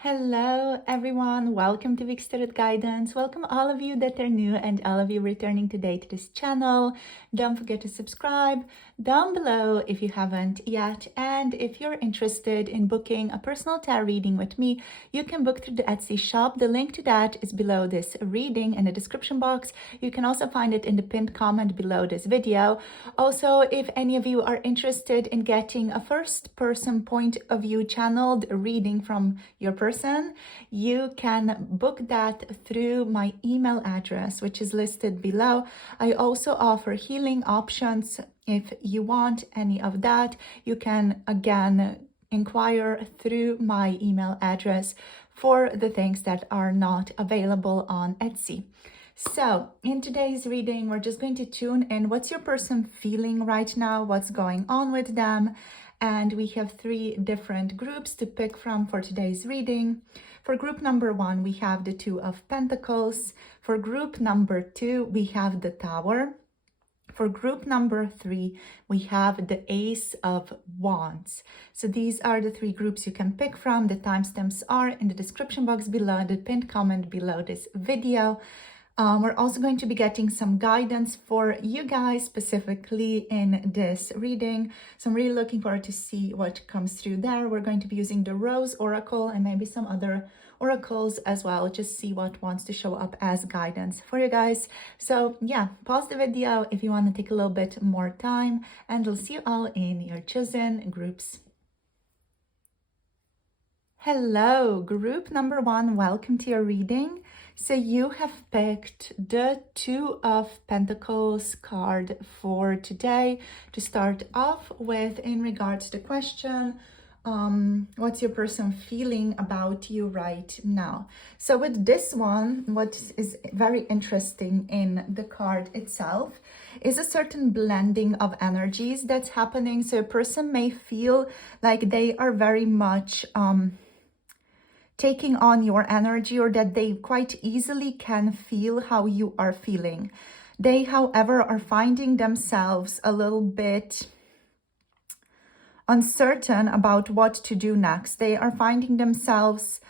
Hello everyone, welcome to Vic Guidance. Welcome all of you that are new and all of you returning today to this channel. Don't forget to subscribe down below if you haven't yet. And if you're interested in booking a personal tarot reading with me, you can book through the Etsy shop. The link to that is below this reading in the description box. You can also find it in the pinned comment below this video. Also, if any of you are interested in getting a first person point of view channeled reading from your person, you can book that through my email address, which is listed below. I also offer healing options. If you want any of that, you can again inquire through my email address for the things that are not available on Etsy. So in today's reading, we're just going to tune in. What's your person feeling right now? What's going on with them? And we have three different groups to pick from for today's reading. For group number one, we have the Two of Pentacles. For group number two, we have the Tower. For group number three, we have the Ace of Wands. So these are the three groups you can pick from. The timestamps are in the description box below, the pinned comment below this video. We're also going to be getting some guidance for you guys specifically in this reading. So I'm really looking forward to see what comes through there. We're going to be using the Rose Oracle and maybe some other oracles as well. Just see what wants to show up as guidance for you guys. So yeah, pause the video if you want to take a little bit more time, and we'll see you all in your chosen groups. Hello, group number one, welcome to your reading. So you have picked the Two of Pentacles card for today to start off with in regards to the question, what's your person feeling about you right now? So with this one, what is very interesting in the card itself is a certain blending of energies that's happening. So a person may feel like they are very much taking on your energy, or that they quite easily can feel how you are feeling. They, however, are finding themselves a little bit uncertain about what to do next. They are finding themselves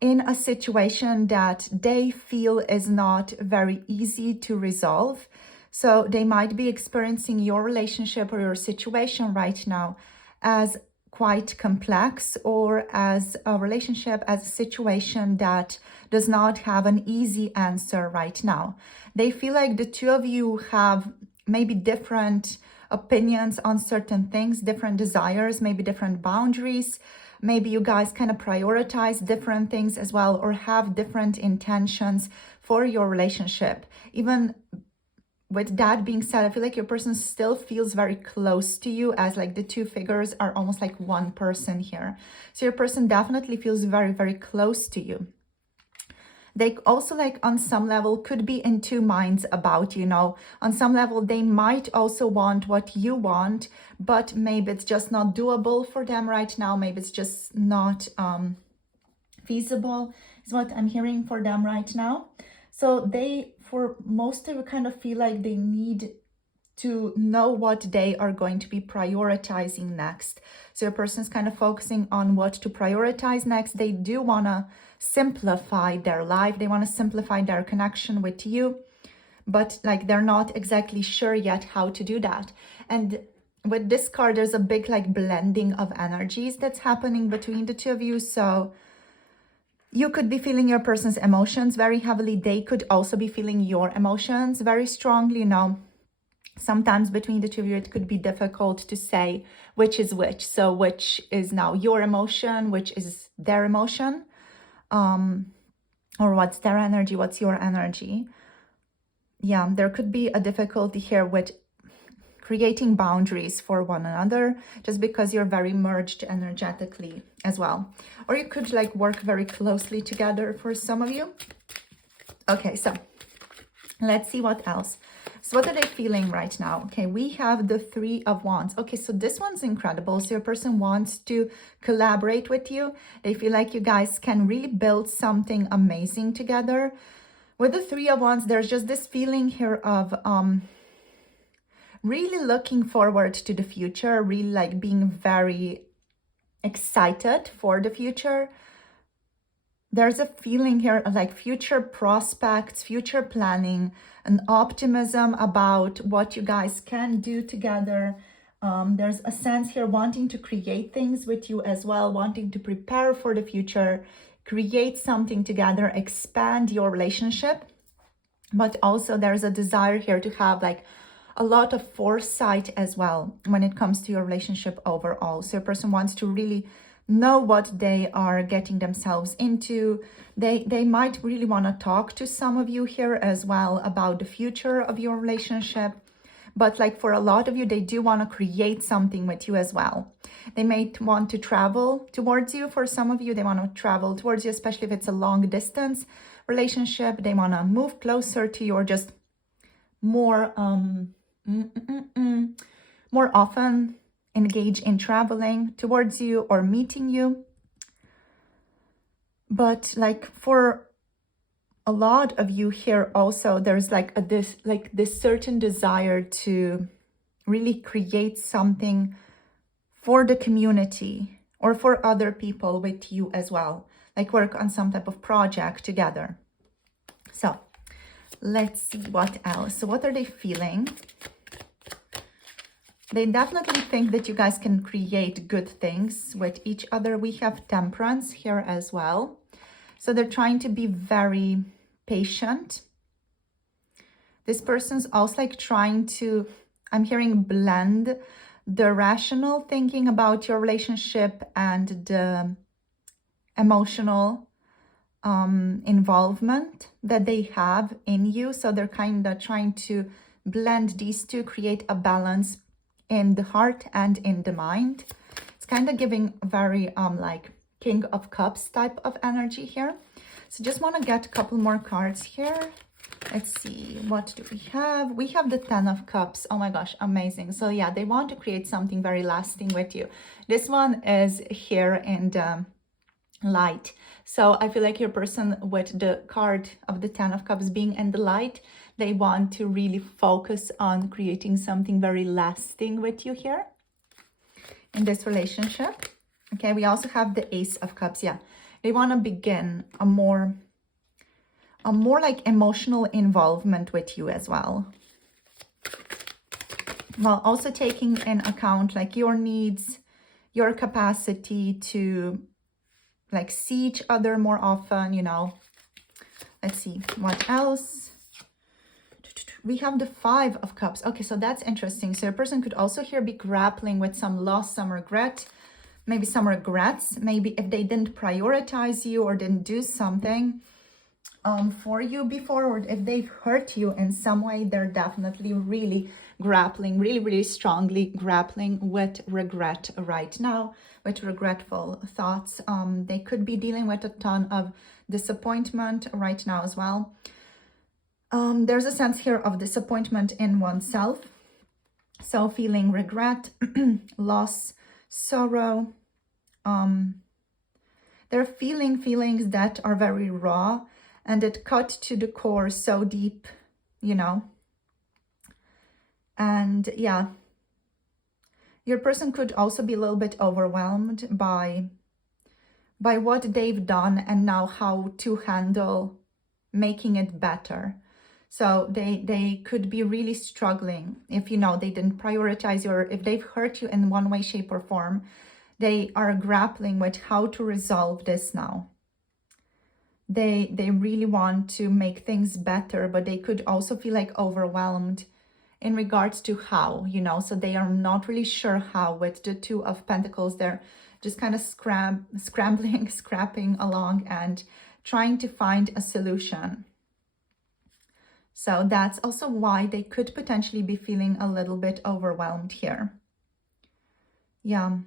in a situation that they feel is not very easy to resolve. So they might be experiencing your relationship or your situation right now as quite complex, or as a relationship, as a situation that does not have an easy answer right now. They feel like the two of you have maybe different opinions on certain things, different desires, maybe different boundaries. Maybe you guys kind of prioritize different things as well, or have different intentions for your relationship. Even with that being said, I feel like your person still feels very close to you, as like the two figures are almost like one person here. So your person definitely feels very, very close to you. They also, like, on some level could be in two minds about, you know, on some level they might also want what you want, but maybe it's just not doable for them right now. Maybe it's just not feasible is what I'm hearing for them right now. So they, for most of it, kind of feel like they need to know what they are going to be prioritizing next. So your person is kind of focusing on what to prioritize next. They do want to simplify their life. They want to simplify their connection with you, but like they're not exactly sure yet how to do that. And with this card, there's a big like blending of energies that's happening between the two of you. So you could be feeling your person's emotions very heavily. They could also be feeling your emotions very strongly. You know, sometimes between the two of you, it could be difficult to say which is which. So which is now your emotion, which is their emotion, or what's their energy, what's your energy. Yeah, there could be a difficulty here with creating boundaries for one another, just because you're very merged energetically as well. Or you could like work very closely together for some of you. Okay, so let's see what else. So what are they feeling right now? Okay, we have the Three of Wands. Okay, so this one's incredible. So your person wants to collaborate with you. They feel like you guys can really build something amazing together. With the Three of Wands, there's just this feeling here of really looking forward to the future, really like being very excited for the future. there's a feeling here of like future prospects, future planning, an optimism about what you guys can do together. There's a sense here wanting to create things with you as well, wanting to prepare for the future, create something together, expand your relationship. But also there's a desire here to have like a lot of foresight as well when it comes to your relationship overall. So a person wants to really know what they are getting themselves into. They might really want to talk to some of you here as well about the future of your relationship. But like for a lot of you, they do want to create something with you as well. They may want to travel towards you. For some of you, they want to travel towards you, especially if it's a long distance relationship. They want to move closer to you or just more, more often engage in traveling towards you or meeting you. But like for a lot of you here also, there's like this certain desire to really create something for the community or for other people with you as well, like work on some type of project together. So let's see what else. So what are they feeling? They definitely think that you guys can create good things with each other. We have Temperance here as well. So they're trying to be very patient. This person's also like trying to, I'm hearing, blend the rational thinking about your relationship and the emotional involvement that they have in you. So they're kind of trying to blend these two, create a balance in the heart and in the mind. It's kind of giving very like King of Cups type of energy here. So just want to get a couple more cards here. Let's see, what do we have? We have the Ten of Cups. Oh my gosh, amazing. So yeah, they want to create something very lasting with you. This one is here in the light. So I feel like your person with the card of the Ten of Cups being in the light, they want to really focus on creating something very lasting with you here in this relationship. Okay, we also have the Ace of Cups. Yeah, they want to begin a more like emotional involvement with you as well, while also taking in account like your needs, your capacity to like see each other more often, you know. Let's see what else. We have the Five of Cups. Okay, so that's interesting. So a person could also here be grappling with some loss, some regret, maybe some regrets, maybe if they didn't prioritize you or didn't do something for you before, or if they've hurt you in some way. They're definitely really grappling, really strongly grappling with regret right now, with regretful thoughts. They could be dealing with a ton of disappointment right now as well. There's a sense here of disappointment in oneself. So feeling regret, loss, sorrow. They're feeling feelings that are very raw and it cut to the core so deep, you know. And yeah, your person could also be a little bit overwhelmed by what they've done and now how to handle making it better. So they could be really struggling if, you know, they didn't prioritize you, or if they've hurt you in one way, shape or form. They are grappling with how to resolve this now. They really want to make things better, but they could also feel like overwhelmed in regards to how, you know. So they are not really sure how. With the Two of Pentacles, they're just kind of scrambling, scrapping along and trying to find a solution. So that's also why they could potentially be feeling a little bit overwhelmed here. Yeah.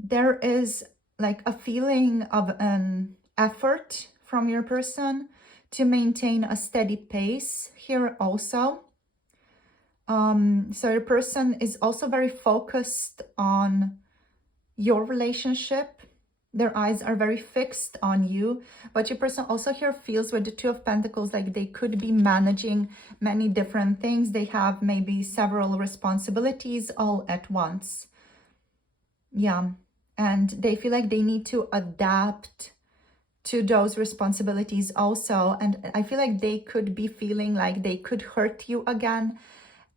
There is like a feeling of an effort from your person to maintain a steady pace here also. So your person is also very focused on your relationship. Their eyes are very fixed on you, but your person also here feels with the Two of Pentacles like they could be managing many different things. They have maybe several responsibilities all at once. Yeah, and they feel like they need to adapt to those responsibilities also. And I feel like they could be feeling like they could hurt you again.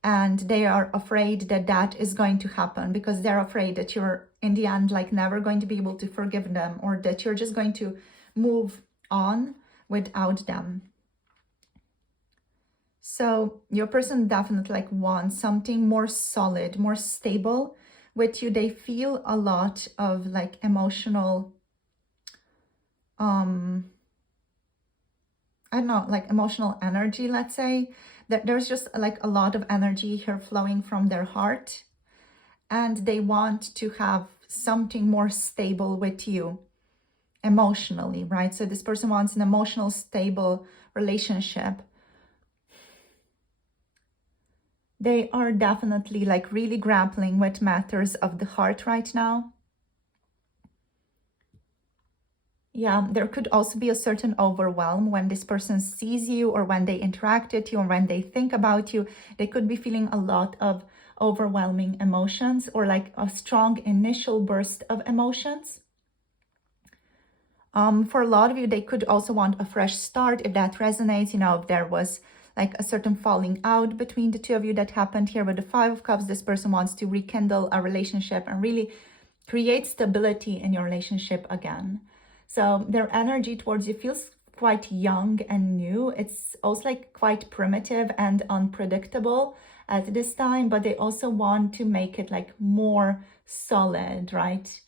And they are afraid that that is going to happen because they're afraid that you're in the end like never going to be able to forgive them, or that you're just going to move on without them. So your person definitely like wants something more solid, more stable with you. They feel a lot of like emotional, I don't know, like emotional energy, let's say. That there's just like a lot of energy here flowing from their heart, and they want to have something more stable with you emotionally, right? So this person wants an emotional, stable relationship. They are definitely like really grappling with matters of the heart right now. Yeah, there could also be a certain overwhelm when this person sees you, or when they interact with you, or when they think about you. They could be feeling a lot of overwhelming emotions, or like a strong initial burst of emotions. For a lot of you, they could also want a fresh start, if that resonates. You know, if there was like a certain falling out between the two of you that happened here with the Five of Cups, this person wants to rekindle a relationship and really create stability in your relationship again. So their energy towards you feels quite young and new. It's also like quite primitive and unpredictable at this time, but they also want to make it like more solid, right?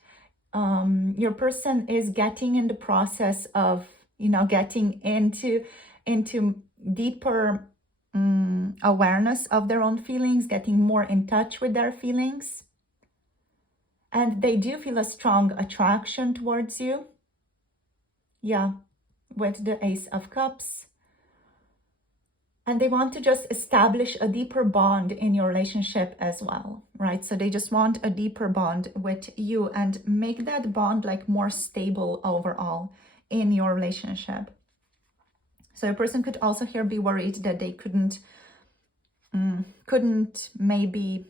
Your person is getting in the process of, you know, getting into deeper awareness of their own feelings, getting more in touch with their feelings. And they do feel a strong attraction towards you. Yeah, with the Ace of Cups. And they want to just establish a deeper bond in your relationship as well, right? So they just want a deeper bond with you and make that bond like more stable overall in your relationship. So a person could also here be worried that they couldn't maybe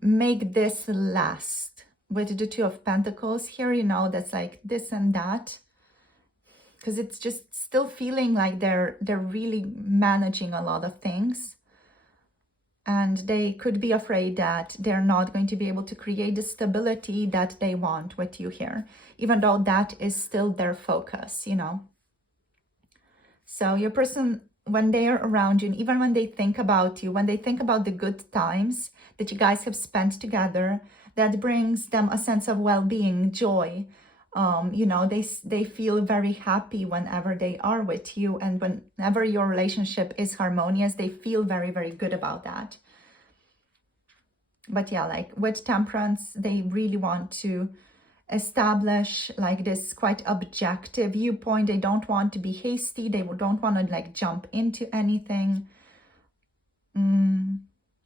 make this last. With the Two of Pentacles here, you know, that's like this and that, because it's just still feeling like they're really managing a lot of things, and they could be afraid that they're not going to be able to create the stability that they want with you here, even though that is still their focus, you know. So your person, when they are around you, and even when they think about you, when they think about the good times that you guys have spent together, that brings them a sense of well-being, joy. You know, they feel very happy whenever they are with you, and whenever your relationship is harmonious, they feel very, very good about that. But yeah, like with Temperance, they really want to establish like this quite objective viewpoint. They don't want to be hasty. They don't want to like jump into anything.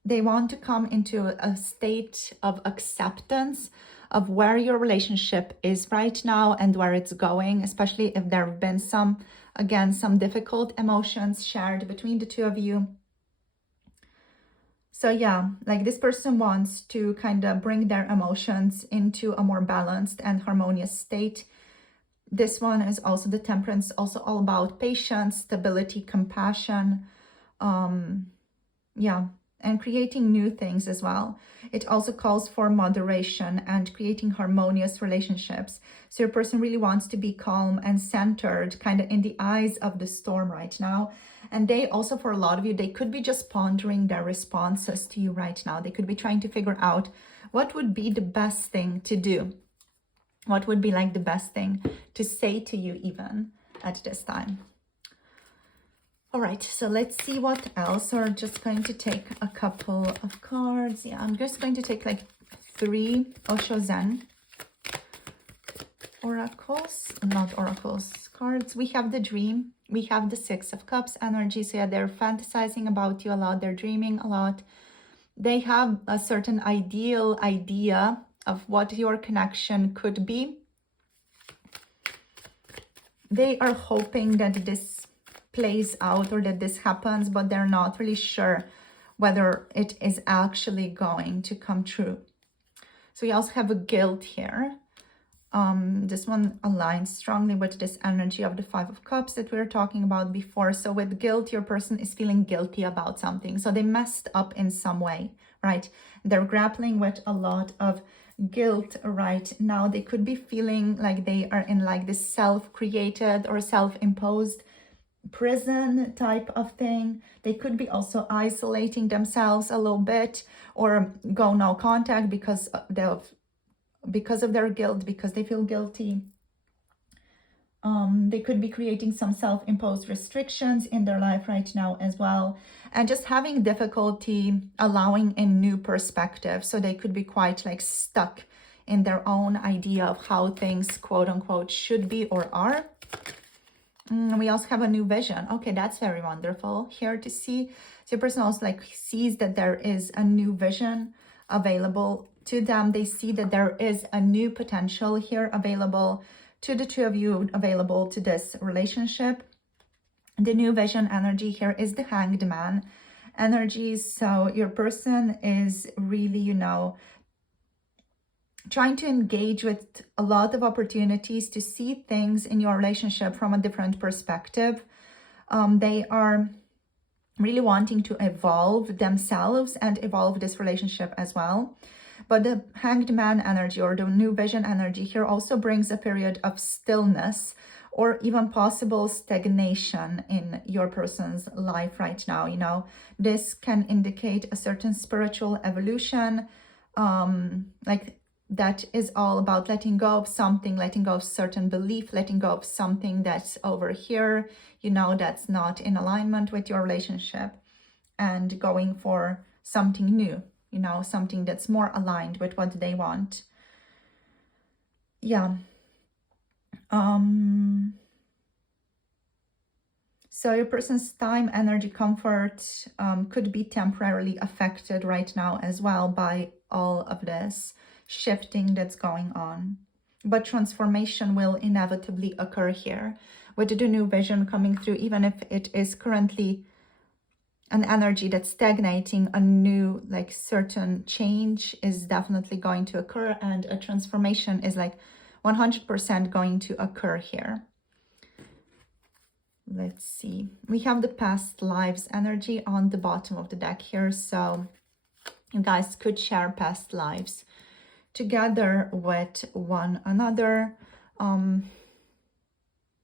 They want to come into a state of acceptance of where your relationship is right now and where it's going, especially if there have been some difficult emotions shared between the two of you. So yeah, like this person wants to kind of bring their emotions into a more balanced and harmonious state. This one is also the Temperance, also all about patience, stability, compassion. Yeah, and creating new things as well. It also calls for moderation and creating harmonious relationships. So your person really wants to be calm and centered, kind of in the eyes of the storm right now. And they also, for a lot of you, they could be just pondering their responses to you right now. They could be trying to figure out what would be the best thing to do. What would be like the best thing to say to you even at this time. All right, so let's see what else. We're just going to take a couple of cards. Yeah, I'm just going to take like 3 Osho Zen oracles, not oracles, cards. We have the Dream. We have the Six of Cups energy. So yeah, they're fantasizing about you a lot. They're dreaming a lot. They have a certain ideal idea of what your connection could be. They are hoping that this plays out or that this happens, but they're not really sure whether it is actually going to come true. So we also have a guilt here. This one aligns strongly with this energy of the Five of Cups that we were talking about before. So with guilt, your person is feeling guilty about something. So they messed up in some way, right? They're grappling with a lot of guilt right now. They could be feeling like they are in like this self-created or self-imposed prison type of thing. They could be also isolating themselves a little bit or go no contact because of their guilt, because they feel guilty. They could be creating some self-imposed restrictions in their life right now as well, and just having difficulty allowing a new perspective. So they could be quite like stuck in their own idea of how things quote unquote should be or are. We also have a new vision. Okay, that's very wonderful here to see. So your person also like sees that there is a new vision available to them. They see that there is a new potential here available to the two of you, available to this relationship. The new vision energy here is the Hanged Man energy. So your person is really, you know, trying to engage with a lot of opportunities to see things in your relationship from a different perspective. They are really wanting to evolve themselves and evolve this relationship as well. But the Hanged Man energy or the new vision energy here also brings a period of stillness or even possible stagnation in your person's life right now. You know, this can indicate a certain spiritual evolution, like that is all about letting go of something, letting go of certain belief, letting go of something that's over here, you know, that's not in alignment with your relationship, and going for something new, you know, something that's more aligned with what they want. Yeah. So your person's time, energy, comfort could be temporarily affected right now as well by all of this shifting that's going on. But transformation will inevitably occur here with the new vision coming through, even if it is currently an energy that's stagnating. A new, like, certain change is definitely going to occur, and a transformation is like 100% going to occur here. Let's see. We have the past lives energy on the bottom of the deck here. So you guys could share past lives together with one another.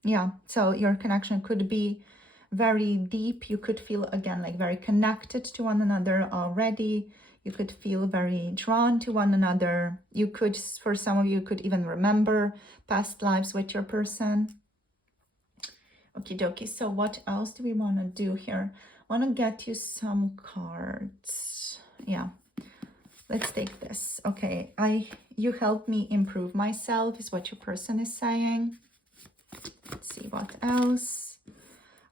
Yeah, so your connection could be very deep. You could feel, again, like very connected to one another already. You could feel very drawn to one another. You could, for some of you, could even remember past lives with your person. Okie dokie. So what else do we want to do here? I want to get you some cards. Yeah. Let's take this. Okay, you help me improve myself is what your person is saying. Let's see what else.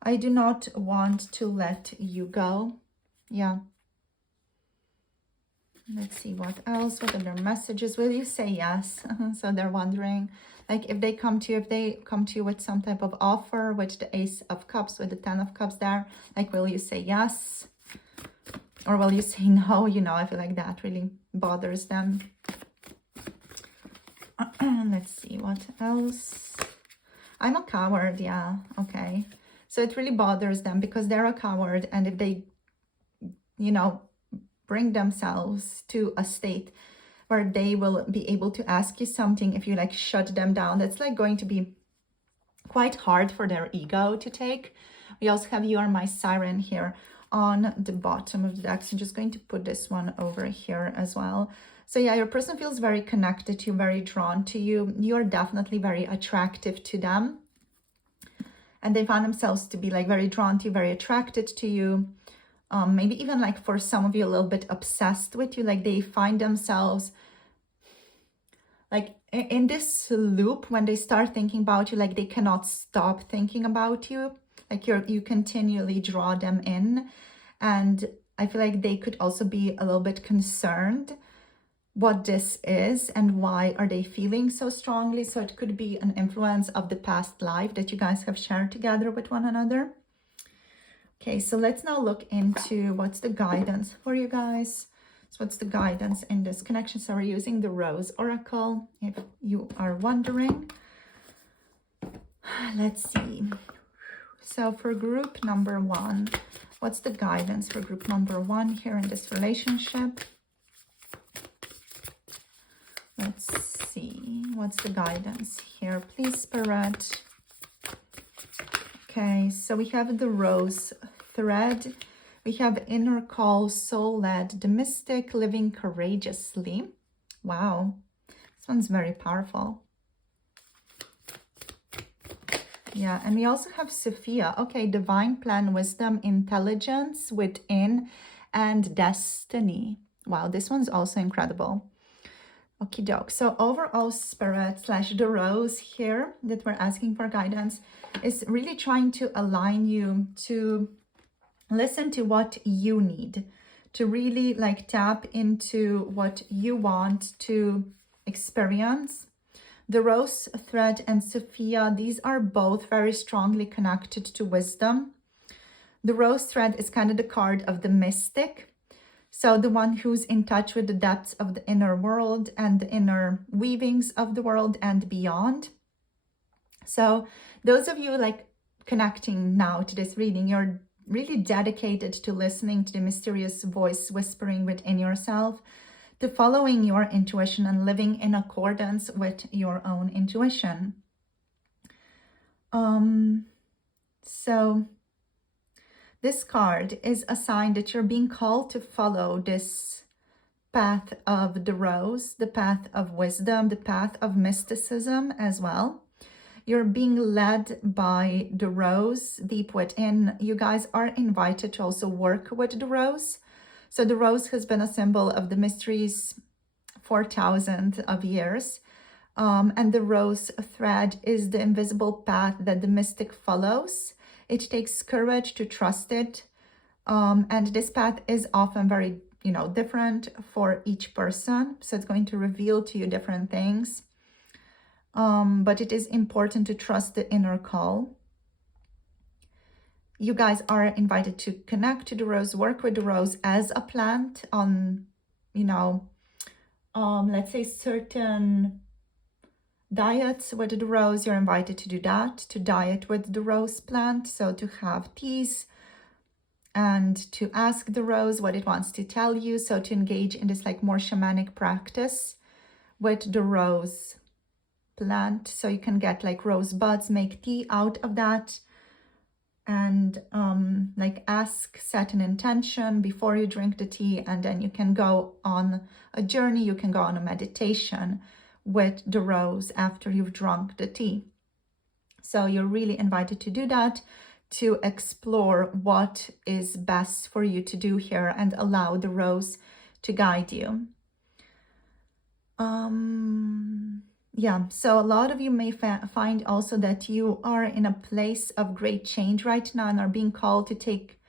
I do not want to let you go. Yeah. Let's see what else. What are their messages? Will you say yes? So they're wondering, like, if they come to you with some type of offer, with the Ace of Cups, with the Ten of Cups there, like, will you say yes? Or will you say no? You know, I feel like that really bothers them. Let's see what else. I'm a coward. Yeah. Okay. So it really bothers them because they're a coward. And if they, you know, bring themselves to a state where they will be able to ask you something, if you like shut them down, that's like going to be quite hard for their ego to take. We also have You Are My Siren here on the bottom of the deck. So I'm just going to put this one over here as well. So yeah, your person feels very connected to you, very drawn to you. You are definitely very attractive to them. And they find themselves to be like very drawn to you, very attracted to you. Maybe even like for some of you, a little bit obsessed with you. Like they find themselves like in this loop when they start thinking about you, like they cannot stop thinking about you. Like you continually draw them in. And I feel like they could also be a little bit concerned what this is and why are they feeling so strongly. So it could be an influence of the past life that you guys have shared together with one another. Okay, so let's now look into what's the guidance for you guys. So what's the guidance in this connection? So we're using the Rose Oracle, if you are wondering. Let's see. So for group number 1, what's the guidance for group number 1 here in this relationship? Let's see. What's the guidance here? Please, Spirit. Okay, so we have the Rose thread. We have inner call, soul-led, the mystic, living courageously. Wow, this one's very powerful. Yeah, and we also have Sophia. Okay, divine plan, wisdom, intelligence within, and destiny. Wow, this one's also incredible. Okie doke. So overall, Spirit / the Rose here that we're asking for guidance is really trying to align you to listen to what you need, to really like tap into what you want to experience. The Rose thread and Sophia, these are both very strongly connected to wisdom. The Rose thread is kind of the card of the mystic. So the one who's in touch with the depths of the inner world and the inner weavings of the world and beyond. So those of you like connecting now to this reading, you're really dedicated to listening to the mysterious voice whispering within yourself, to following your intuition and living in accordance with your own intuition. So this card is a sign that you're being called to follow this path of the Rose, the path of wisdom, the path of mysticism as well. You're being led by the Rose deep within. You guys are invited to also work with the Rose. So the Rose has been a symbol of the mysteries for thousands of years. And the Rose thread is the invisible path that the mystic follows. It takes courage to trust it. And this path is often very, different for each person. So it's going to reveal to you different things. But it is important to trust the inner call. You guys are invited to connect to the Rose, work with the Rose as a plant on, let's say certain diets with the Rose. You're invited to do that, to diet with the Rose plant. So to have teas and to ask the Rose what it wants to tell you. So to engage in this like more shamanic practice with the Rose plant. So you can get like rose buds, make tea out of that. And like set an intention before you drink the tea, and then you can go on a journey, you can go on a meditation with the Rose after you've drunk the tea. So you're really invited to do that, to explore what is best for you to do here and allow the Rose to guide you. Yeah, so a lot of you may find also that you are in a place of great change right now and are being called to take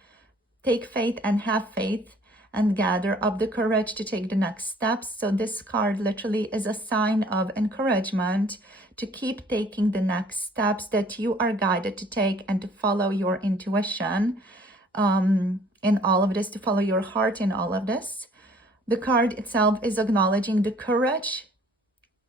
faith and have faith and gather up the courage to take the next steps. So this card literally is a sign of encouragement to keep taking the next steps that you are guided to take and to follow your intuition in all of this, to follow your heart in all of this. The card itself is acknowledging the courage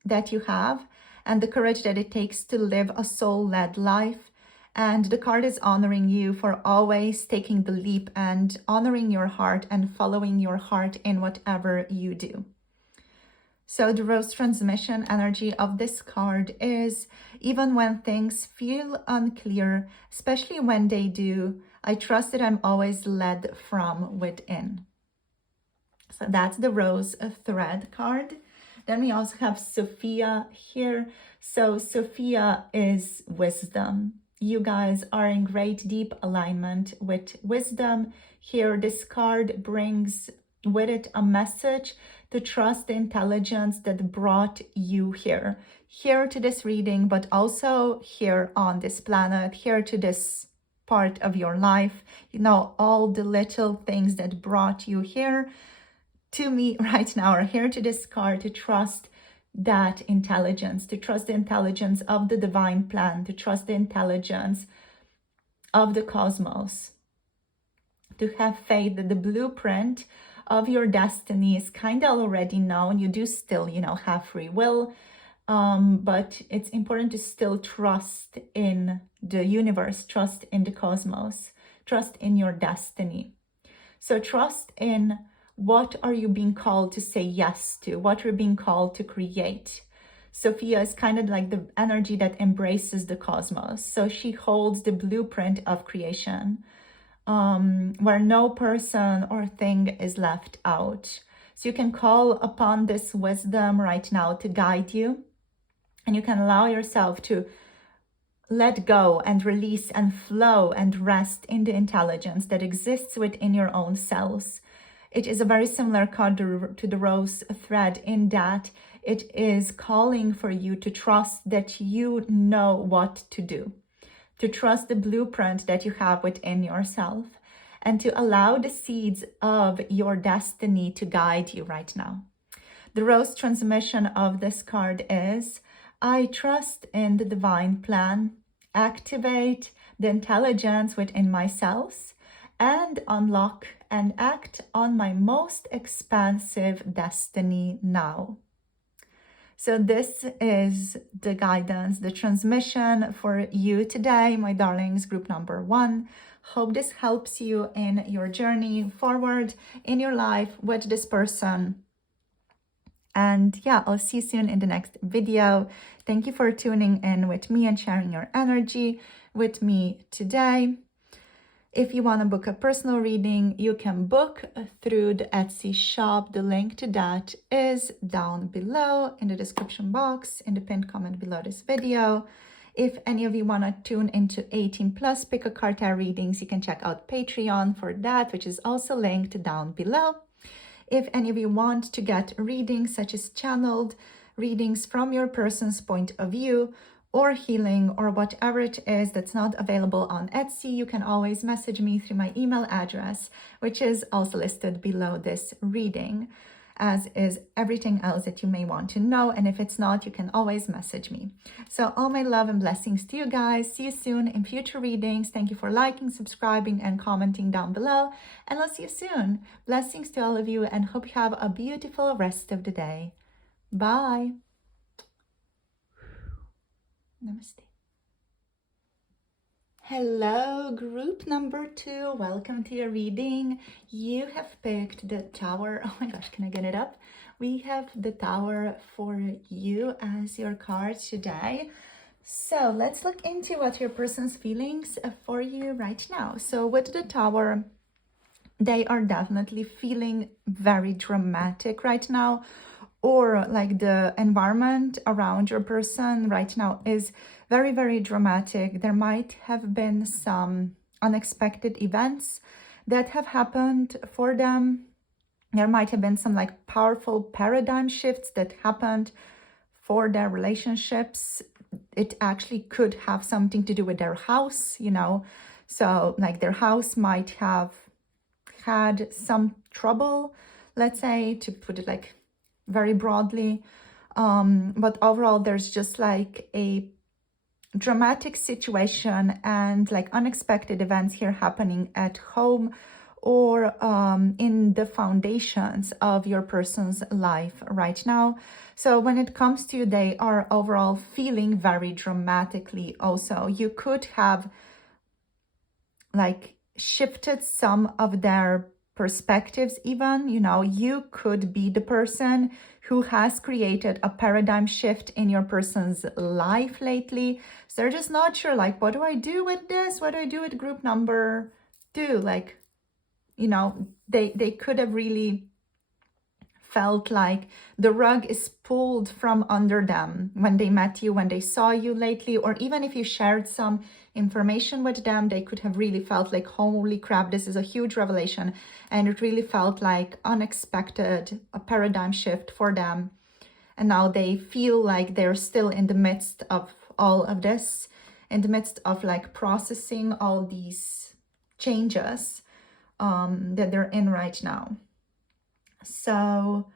that you have and the courage that it takes to live a soul-led life. And the card is honoring you for always taking the leap and honoring your heart and following your heart in whatever you do. So the Rose transmission energy of this card is, even when things feel unclear, especially when they do, I trust that I'm always led from within. So that's the Rose thread card. Then we also have Sophia here. So Sophia is wisdom. You guys are in great deep alignment with wisdom. Here, this card brings with it a message to trust the intelligence that brought you here to this reading, but also here on this planet, here to this part of your life. All the little things that brought you here to me right now are here to this card, to trust that intelligence, to trust the intelligence of the divine plan, to trust the intelligence of the cosmos, to have faith that the blueprint of your destiny is kind of already known. You do still, have free will, but it's important to still trust in the universe, trust in the cosmos, trust in your destiny. So trust in what are you being called to say yes to, what you're being called to create. Sophia is kind of like the energy that embraces the cosmos. So she holds the blueprint of creation, where no person or thing is left out. So you can call upon this wisdom right now to guide you, and you can allow yourself to let go and release and flow and rest in the intelligence that exists within your own cells. It is a very similar card to the rose thread in that it is calling for you to trust that you know what to do, to trust the blueprint that you have within yourself, and to allow the seeds of your destiny to guide you right now. The rose transmission of this card is, I trust in the divine plan, activate the intelligence within my cells, and unlock and act on my most expansive destiny now. So this is the guidance, the transmission for you today, my darlings, group number 1. Hope this helps you in your journey forward in your life with this person. And yeah, I'll see you soon in the next video. Thank you for tuning in with me and sharing your energy with me today. If you want to book a personal reading, you can book through the Etsy shop. The link to that is down below in the description box, in the pinned comment below this video. If any of you want to tune into 18 plus pick a card tarot readings, you can check out Patreon for that, which is also linked down below. If any of you want to get readings such as channeled readings from your person's point of view, or healing, or whatever it is that's not available on Etsy, you can always message me through my email address, which is also listed below this reading, as is everything else that you may want to know. And if it's not, you can always message me. So all my love and blessings to you guys. See you soon in future readings. Thank you for liking, subscribing, and commenting down below. And I'll see you soon. Blessings to all of you, and hope you have a beautiful rest of the day. Bye. Namaste. Hello, group number 2. Welcome to your reading. You have picked the Tower. Oh my gosh, can I get it up? We have the Tower for you as your card today. So let's look into what your person's feelings for you right now. So with the Tower, they are definitely feeling very dramatic right now, or like the environment around your person right now is very, very dramatic. There might have been some unexpected events that have happened for them. There might have been some like powerful paradigm shifts that happened for their relationships. It actually could have something to do with their house, So like their house might have had some trouble, let's say, to put it like very broadly, but overall there's just like a dramatic situation and like unexpected events here happening at home or in the foundations of your person's life right now. So when it comes to you, they are overall feeling very dramatically. Also, you could have like shifted some of their perspectives even, you could be the person who has created a paradigm shift in your person's life lately. So they're just not sure, like, what do I do with this? What do I do with group number 2? Like, they could have really felt like the rug is pulled from under them when they met you, when they saw you lately, or even if you shared some information with them, they could have really felt like, holy crap, this is a huge revelation. And it really felt like unexpected, a paradigm shift for them. And now they feel like they're still in the midst of all of this, in the midst of like processing all these changes that they're in right now. So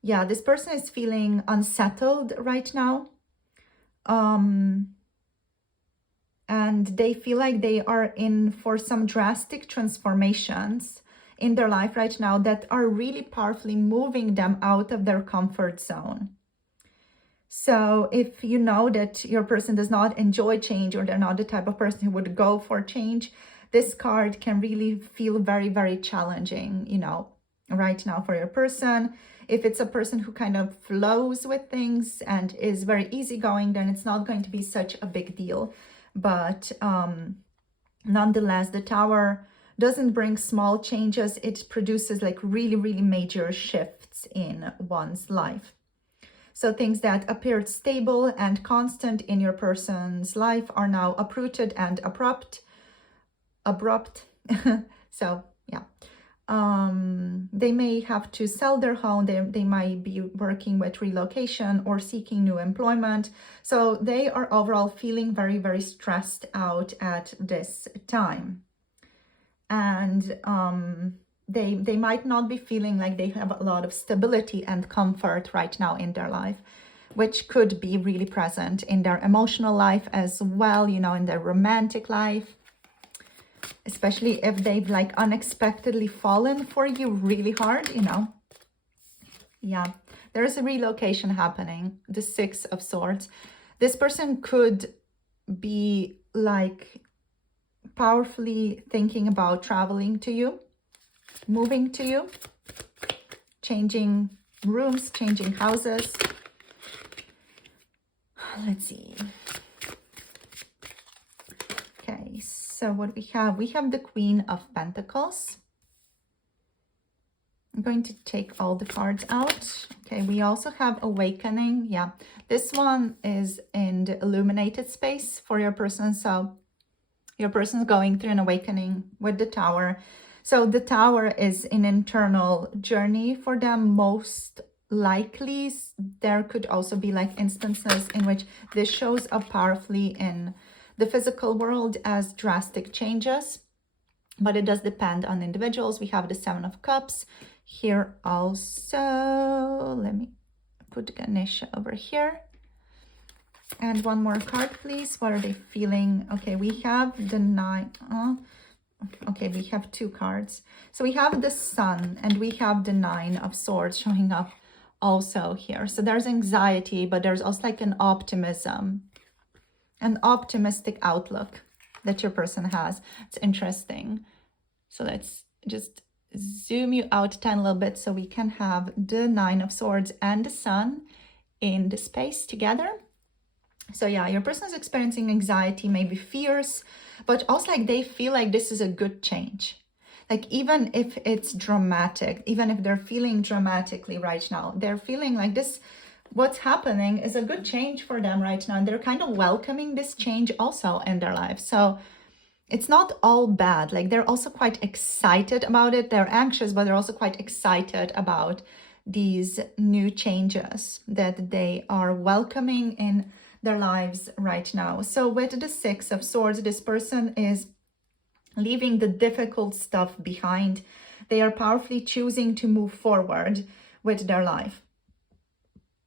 yeah, this person is feeling unsettled right now. And they feel like they are in for some drastic transformations in their life right now that are really powerfully moving them out of their comfort zone. So if you know that your person does not enjoy change, or they're not the type of person who would go for change, this card can really feel very, very challenging, you know, right now for your person. If it's a person who kind of flows with things and is very easygoing, then it's not going to be such a big deal. But nonetheless, the Tower doesn't bring small changes. It produces like really, really major shifts in one's life. So things that appeared stable and constant in your person's life are now uprooted and abrupt. So yeah, they may have to sell their home. They might be working with relocation or seeking new employment. So they are overall feeling very, very stressed out at this time. And they might not be feeling like they have a lot of stability and comfort right now in their life, which could be really present in their emotional life as well, you know, in their romantic life, especially if they've like unexpectedly fallen for you really hard, you know. Yeah, there's a relocation happening, the Six of Swords. This person could be like powerfully thinking about traveling to you, moving to you, changing rooms, changing houses. Let's see. Okay, so what we have? We have the Queen of Pentacles. I'm going to take all the cards out. Okay, we also have Awakening. Yeah, this one is in the illuminated space for your person. So your person's going through an awakening with the Tower. So the Tower is an internal journey for them, most likely. There could also be like instances in which this shows up powerfully in the physical world as drastic changes, but it does depend on individuals. We have the Seven of Cups here also. Let me put Ganesha over here. And one more card, please. What are they feeling? Okay, we have the Nine. Okay, we have two cards. So we have the Sun and we have the Nine of Swords showing up also here. So there's anxiety, but there's also like an optimism, an optimistic outlook that your person has. It's interesting. So let's just zoom you out 10 a little bit so we can have the Nine of Swords and the Sun in the space together. So yeah, your person is experiencing anxiety, maybe fears, but also like they feel like this is a good change. Like even if it's dramatic, even if they're feeling dramatically right now, they're feeling like this, what's happening is a good change for them right now. And they're kind of welcoming this change also in their life. So it's not all bad. Like they're also quite excited about it. They're anxious, but they're also quite excited about these new changes that they are welcoming in their lives right now. So with the Six of Swords, this person is leaving the difficult stuff behind. They are powerfully choosing to move forward with their life.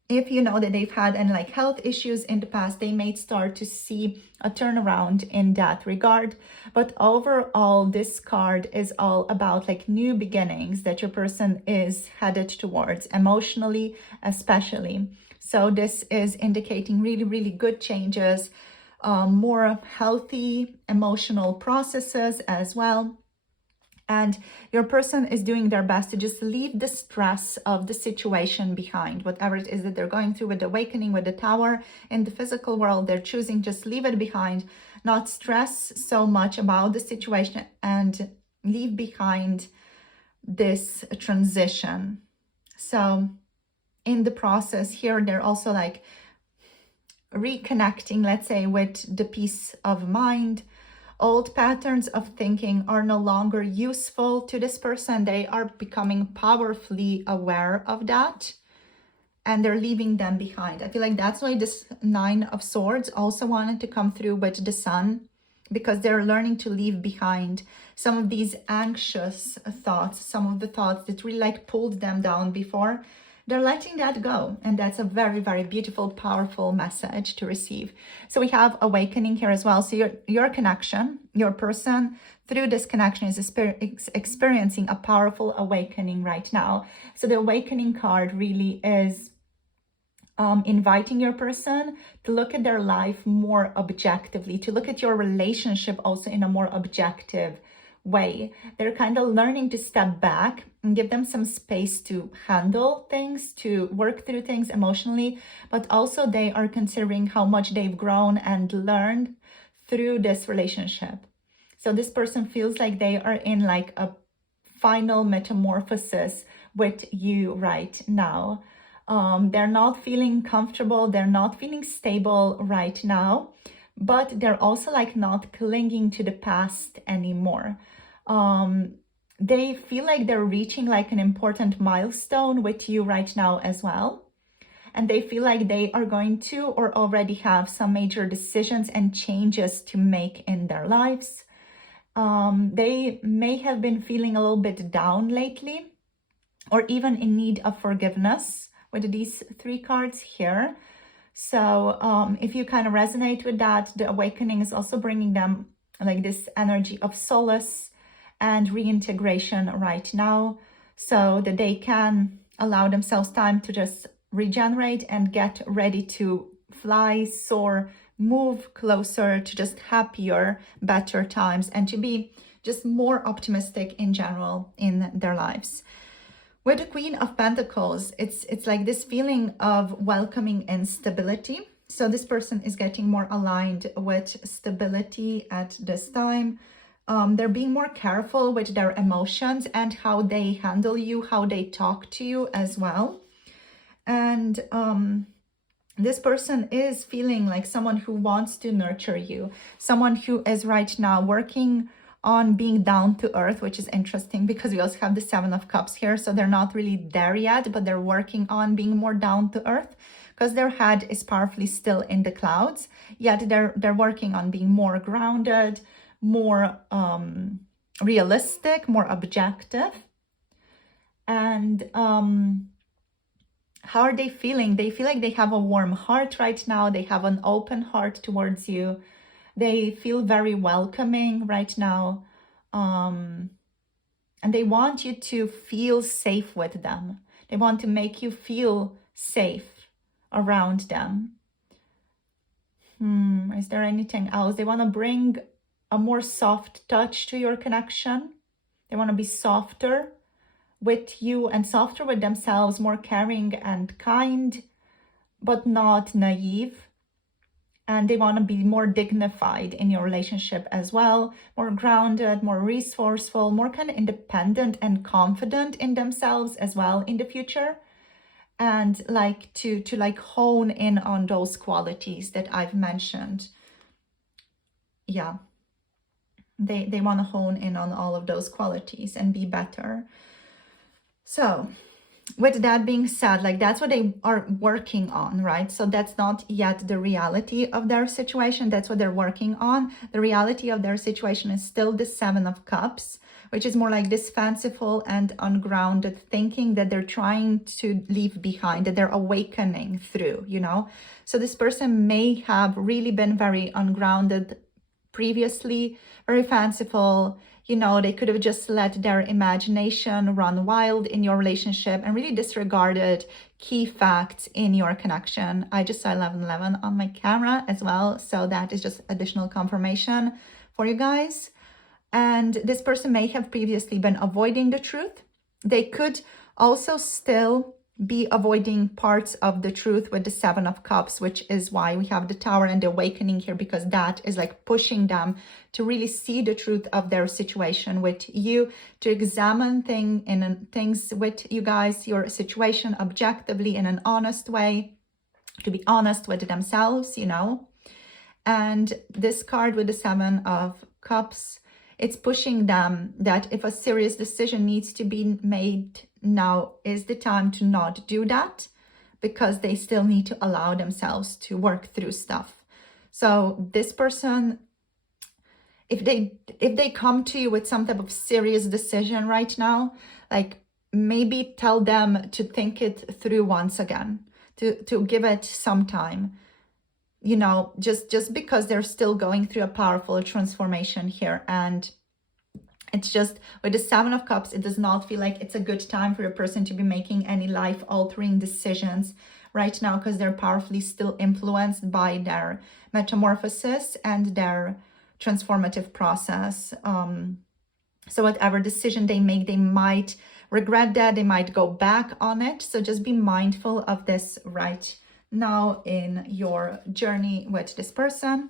If you know that they've had any like health issues in the past, they may start to see a turnaround in that regard. But overall, this card is all about like new beginnings that your person is headed towards, emotionally especially. So this is indicating really, really good changes, more healthy emotional processes as well. And your person is doing their best to just leave the stress of the situation behind. Whatever it is that they're going through with the awakening, with the Tower in the physical world, they're choosing just leave it behind, not stress so much about the situation and leave behind this transition. So in the process here, they're also like reconnecting, let's say, with the peace of mind. Old patterns of thinking are no longer useful to this person. They are becoming powerfully aware of that and they're leaving them behind. I feel like that's why this Nine of Swords also wanted to come through with the Sun, because they're learning to leave behind some of these anxious thoughts, some of the thoughts that really like pulled them down before. they're letting that go. And that's a very, very beautiful, powerful message to receive. So we have awakening here as well. So your connection, your person through this connection is experiencing a powerful awakening right now. So the awakening card really is inviting your person to look at their life more objectively, to look at your relationship also in a more objective way. They're kind of learning to step back and give them some space to handle things, to work through things emotionally, but also they are considering how much they've grown and learned through this relationship. So this person feels like they are in like a final metamorphosis with you right now. They're not feeling comfortable, they're not feeling stable right now, but they're also like not clinging to the past anymore. They feel like they're reaching like an important milestone with you right now as well. And they feel like they are going to or already have some major decisions and changes to make in their lives. They may have been feeling a little bit down lately, or even in need of forgiveness with these three cards here. So if you kind of resonate with that, the awakening is also bringing them like this energy of solace and reintegration right now, so that they can allow themselves time to just regenerate and get ready to fly, soar, move closer to just happier, better times, and to be just more optimistic in general in their lives. With the Queen of Pentacles, it's like this feeling of welcoming instability. So this person is getting more aligned with stability at this time. They're being more careful with their emotions and how they handle you, how they talk to you as well. And this person is feeling like someone who wants to nurture you, someone who is right now working on being down to earth, which is interesting because we also have the Seven of Cups here. So they're not really there yet, but they're working on being more down to earth because their head is powerfully still in the clouds. Yet they're working on being more grounded, more realistic, more objective. And how are they feeling? They feel like they have a warm heart right now. They have an open heart towards you. They feel very welcoming right now. And they want you to feel safe with them. They want to make you feel safe around them. Is there anything else? They want to bring a more soft touch to your connection. They want to be softer with you and softer with themselves, more caring and kind, but not naive. And they want to be more dignified in your relationship as well, more grounded, more resourceful, more kind of independent and confident in themselves as well in the future. And like to like hone in on those qualities that I've mentioned. Yeah, they want to hone in on all of those qualities and be better. So with that being said, like that's what they are working on, right? So that's not yet the reality of their situation. That's what they're working on. The reality of their situation is still the Seven of Cups, which is more like this fanciful and ungrounded thinking that they're trying to leave behind, that they're awakening through, you know? So this person may have really been very ungrounded previously, very fanciful. You know, they could have just let their imagination run wild in your relationship and really disregarded key facts in your connection. I just saw 1111 on my camera as well. So that is just additional confirmation for you guys. And this person may have previously been avoiding the truth. They could also still be avoiding parts of the truth with the Seven of Cups, which is why we have the Tower and the Awakening here, because that is like pushing them to really see the truth of their situation with you, to examine things with you guys, your situation objectively in an honest way, to be honest with themselves, you know. And this card with the Seven of Cups, it's pushing them that if a serious decision needs to be made, now is the time to not do that, because they still need to allow themselves to work through stuff. So this person, if they come to you with some type of serious decision right now, like maybe tell them to think it through once again, to give it some time. You know, just because they're still going through a powerful transformation here. And it's just with the Seven of Cups, it does not feel like it's a good time for a person to be making any life-altering decisions right now, because they're powerfully still influenced by their metamorphosis and their transformative process. So whatever decision they make, they might regret that, they might go back on it. So just be mindful of this right now in your journey with this person.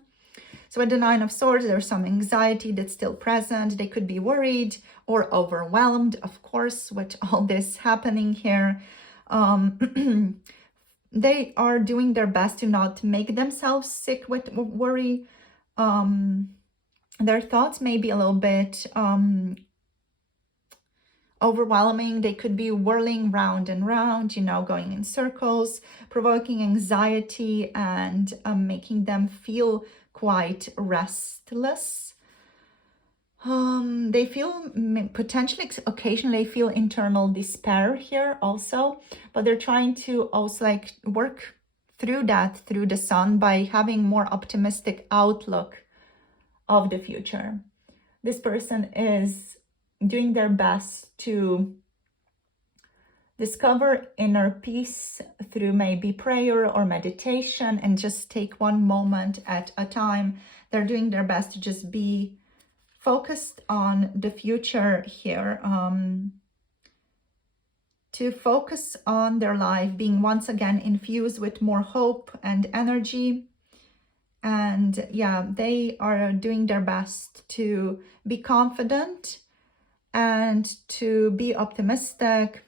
So with the Nine of Swords, there's some anxiety that's still present. They could be worried or overwhelmed, of course, with all this happening here. They are doing their best to not make themselves sick with worry. Their thoughts may be a little bit overwhelming. They could be whirling round and round, you know, going in circles, provoking anxiety and making them feel quite restless. They feel potentially, occasionally feel internal despair here also, but they're trying to also like work through that, through the sun, by having more optimistic outlook of the future. This person is doing their best to discover inner peace through maybe prayer or meditation, and just take one moment at a time. They're doing their best to just be focused on the future here, to focus on their life being once again infused with more hope and energy. And yeah, they are doing their best to be confident and to be optimistic,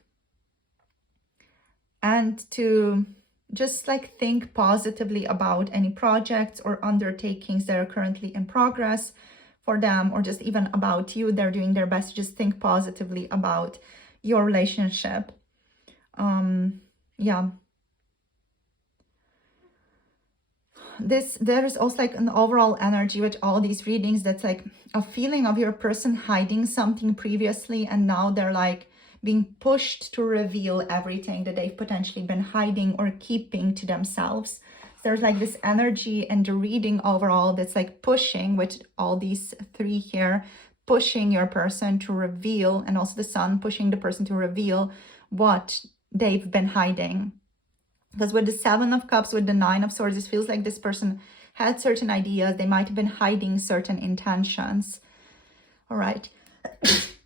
and to just like think positively about any projects or undertakings that are currently in progress for them, or just even about you. They're doing their best to just think positively about your relationship. Yeah. There is also like an overall energy with all these readings that's like a feeling of your person hiding something previously, and now they're like being pushed to reveal everything that they've potentially been hiding or keeping to themselves. There's like this energy and the reading overall that's like pushing, with all these three here, pushing your person to reveal, and also the sun pushing the person to reveal what they've been hiding. Because with the Seven of Cups, with the Nine of Swords, it feels like this person had certain ideas. They might have been hiding certain intentions. All right.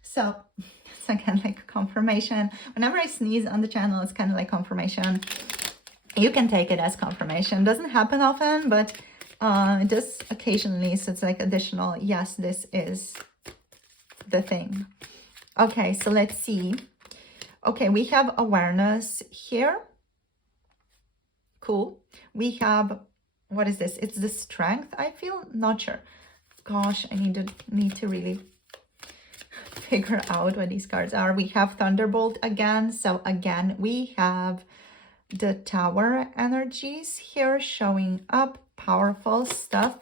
So it's again like confirmation. Whenever I sneeze on the channel, it's kind of like confirmation. You can take it as confirmation. Doesn't happen often, but it does occasionally. So it's like additional. Yes, this is the thing. Okay, so let's see. Okay, we have awareness here. Cool. We have, what is this? It's the strength, I feel. Not sure. Gosh, I need to really figure out what these cards are. We have Thunderbolt again. So again, we have the Tower energies here showing up. Powerful stuff.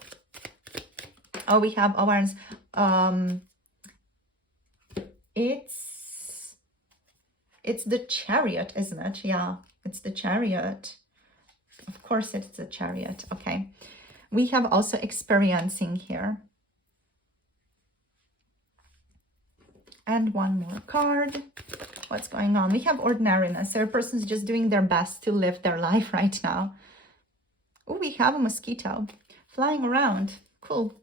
Oh, we have awareness. It's the Chariot, isn't it? Yeah, it's the Chariot. Of course it's the Chariot. Okay. We have also experiencing here. And one more card. What's going on? We have ordinariness. Their person's just doing their best to live their life right now. Oh, we have a mosquito flying around. Cool.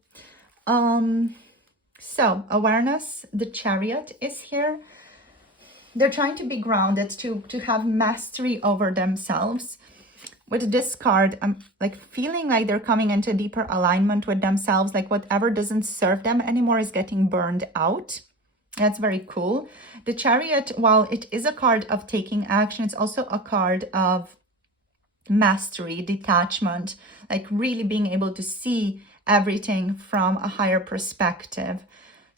So awareness, the Chariot is here. They're trying to be grounded, to have mastery over themselves. With this card, I'm like feeling like they're coming into deeper alignment with themselves. Like whatever doesn't serve them anymore is getting burned out. That's very cool. The Chariot, while it is a card of taking action, it's also a card of mastery, detachment, like really being able to see everything from a higher perspective.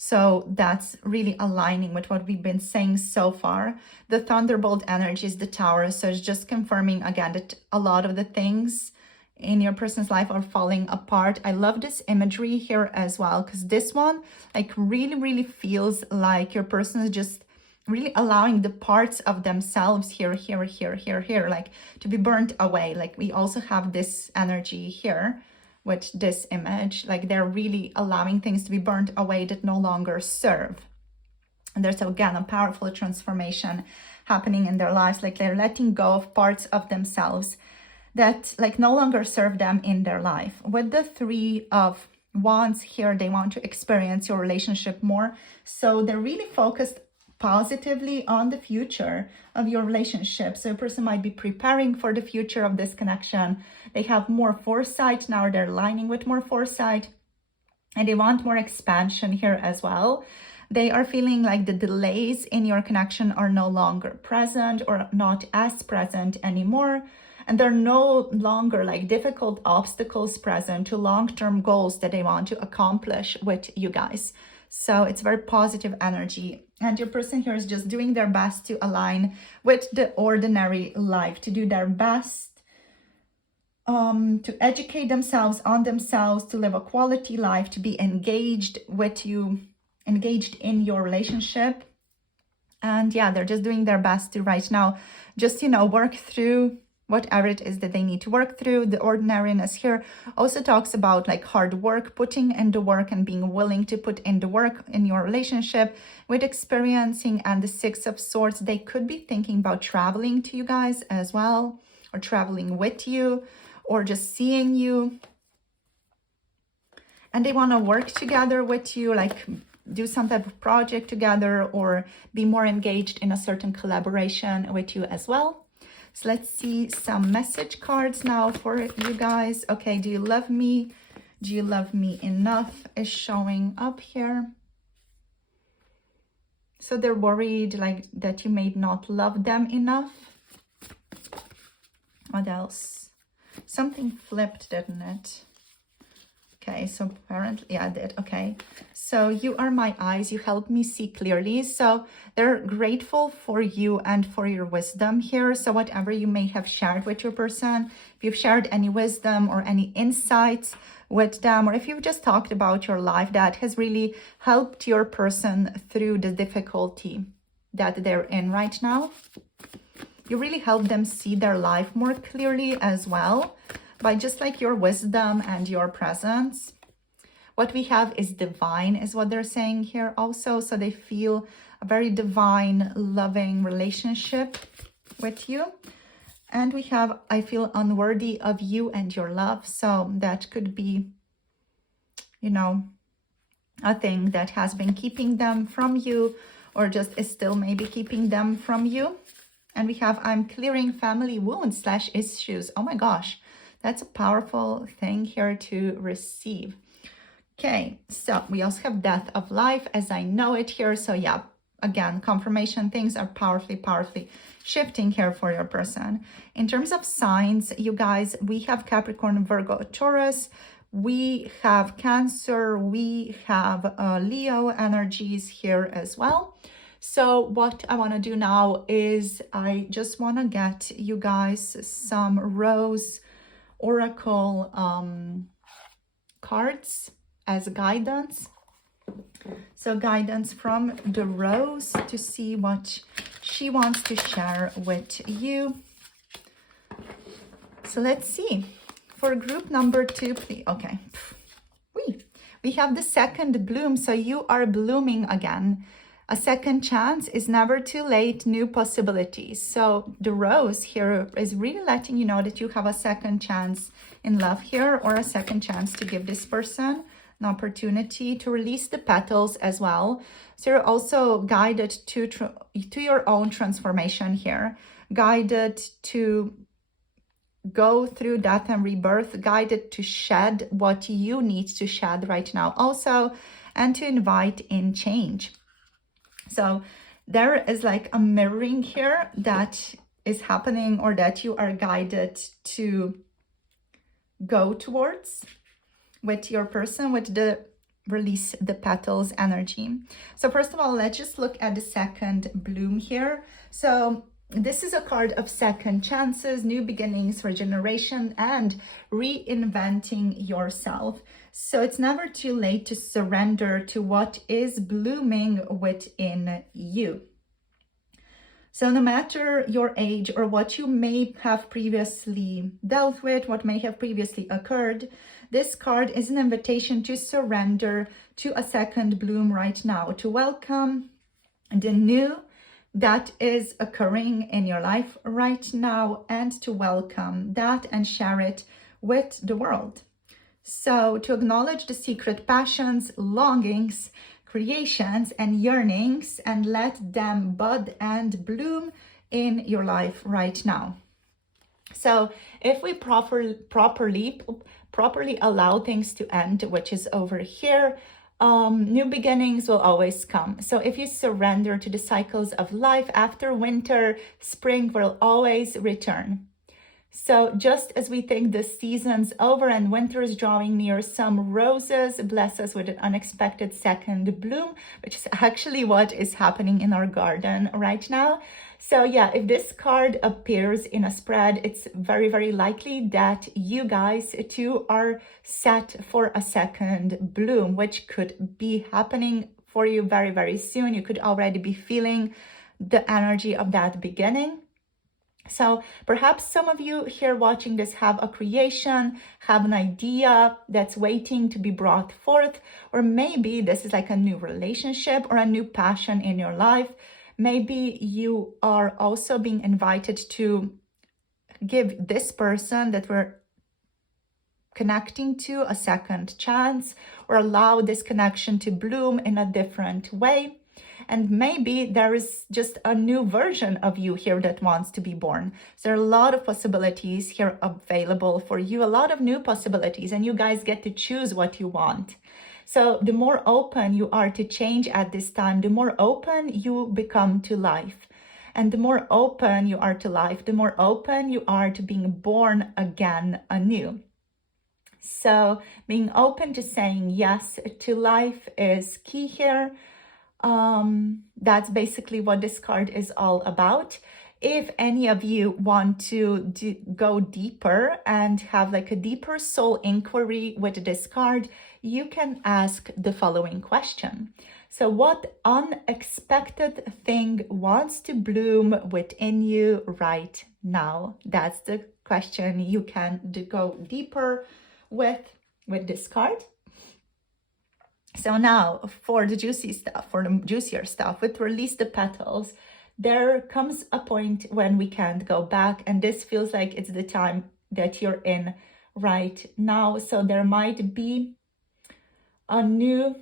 So that's really aligning with what we've been saying so far. The Thunderbolt energy is the Tower. So it's just confirming again that a lot of the things in your person's life are falling apart. I love this imagery here as well, because this one like really feels like your person is just really allowing the parts of themselves here, like to be burnt away. Like we also have this energy here with this image, like they're really allowing things to be burnt away that no longer serve. And there's again a powerful transformation happening in their lives, like they're letting go of parts of themselves that like no longer serve them in their life. With the Three of Wands here, they want to experience your relationship more. So they're really focused positively on the future of your relationship. So a person might be preparing for the future of this connection. They have more foresight now, they're aligning with more foresight, and they want more expansion here as well. They are feeling like the delays in your connection are no longer present or not as present anymore. And there are no longer like difficult obstacles present to long-term goals that they want to accomplish with you guys. So it's very positive energy. And your person here is just doing their best to align with the ordinary life, to do their best to educate themselves on themselves, to live a quality life, to be engaged with you, engaged in your relationship. And yeah, they're just doing their best to right now just, work through whatever it is that they need to work through. The ordinariness here also talks about like hard work, putting in the work and being willing to put in the work in your relationship with experiencing. And the Six of Swords, they could be thinking about traveling to you guys as well, or traveling with you, or just seeing you. And they want to work together with you, like do some type of project together, or be more engaged in a certain collaboration with you as well. So let's see some message cards now for you guys. Okay, do you love me? Do you love me enough is showing up here. So they're worried like that you may not love them enough. What else? Something flipped, didn't it? Okay, so apparently, yeah, I did. Okay, so you are my eyes. You help me see clearly. So they're grateful for you and for your wisdom here. So whatever you may have shared with your person, if you've shared any wisdom or any insights with them, or if you've just talked about your life that has really helped your person through the difficulty that they're in right now, you really help them see their life more clearly as well, by just like your wisdom and your presence. What we have is divine, is what they're saying here also. So they feel a very divine, loving relationship with you. And we have, I feel unworthy of you and your love. So that could be, a thing that has been keeping them from you, or just is still maybe keeping them from you. And we have, I'm clearing family wounds / issues. Oh my gosh. That's a powerful thing here to receive. Okay, so we also have death of life as I know it here. So yeah, again, confirmation, things are powerfully shifting here for your person. In terms of signs, you guys, we have Capricorn, Virgo, Taurus. We have Cancer. We have Leo energies here as well. So what I want to do now is I just want to get you guys some Rose Oracle cards as guidance. So guidance from the Rose to see what she wants to share with you. So let's see. For group number 2, please. Okay. We have the second bloom. So you are blooming again. A second chance is never too late, new possibilities. So the Rose here is really letting you know that you have a second chance in love here, or a second chance to give this person an opportunity to release the petals as well. So you're also guided to your own transformation here, guided to go through death and rebirth, guided to shed what you need to shed right now also, and to invite in change. So there is like a mirroring here that is happening, or that you are guided to go towards with your person, with the release the petals energy. So first of all, let's just look at the second bloom here. So this is a card of second chances, new beginnings, regeneration, and reinventing yourself. So it's never too late to surrender to what is blooming within you. So no matter your age or what you may have previously dealt with, what may have previously occurred, this card is an invitation to surrender to a second bloom right now, to welcome the new that is occurring in your life right now, and to welcome that and share it with the world. So to acknowledge the secret passions, longings, creations, and yearnings, and let them bud and bloom in your life right now. So if we properly allow things to end, which is over here, new beginnings will always come. So if you surrender to the cycles of life, after winter, spring will always return. So just as we think the season's over and winter is drawing near, some roses bless us with an unexpected second bloom, which is actually what is happening in our garden right now. So yeah, if this card appears in a spread, it's very, very likely that you guys too are set for a second bloom, which could be happening for you very, very soon. You could already be feeling the energy of that beginning. So perhaps some of you here watching this have a creation, have an idea that's waiting to be brought forth, or maybe this is like a new relationship or a new passion in your life. Maybe you are also being invited to give this person that we're connecting to a second chance, or allow this connection to bloom in a different way. And maybe there is just a new version of you here that wants to be born. So there are a lot of possibilities here available for you, a lot of new possibilities, and you guys get to choose what you want. So the more open you are to change at this time, the more open you become to life. And the more open you are to life, the more open you are to being born again anew. So being open to saying yes to life is key here. That's basically what this card is all about. If any of you want to go deeper and have like a deeper soul inquiry with this card, you can ask the following question. So what unexpected thing wants to bloom within you right now? That's the question you can go deeper with this card. So now for the juicy stuff, for the juicier stuff, with Release the Petals, there comes a point when we can't go back, and this feels like it's the time that you're in right now. So there might be a new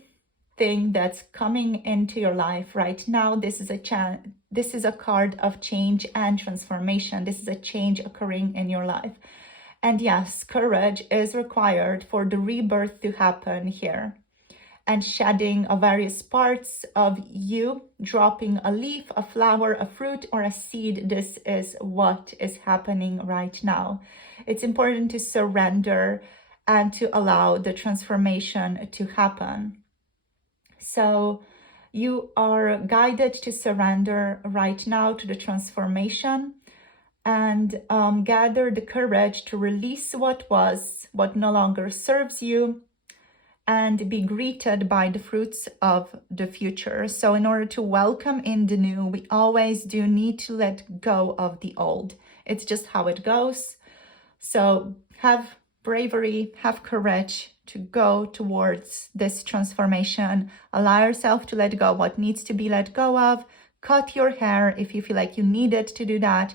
thing that's coming into your life right now. This is a card of change and transformation. This is a change occurring in your life. And yes, courage is required for the rebirth to happen here. And shedding of various parts of you, dropping a leaf, a flower, a fruit, or a seed. This is what is happening right now. It's important to surrender and to allow the transformation to happen. So you are guided to surrender right now to the transformation, and gather the courage to release what was, what no longer serves you, and be greeted by the fruits of the future. So in order to welcome in the new, we always do need to let go of the old. It's just how it goes. So have bravery, have courage to go towards this transformation. Allow yourself to let go what needs to be let go of. Cut your hair if you feel like you needed to do that.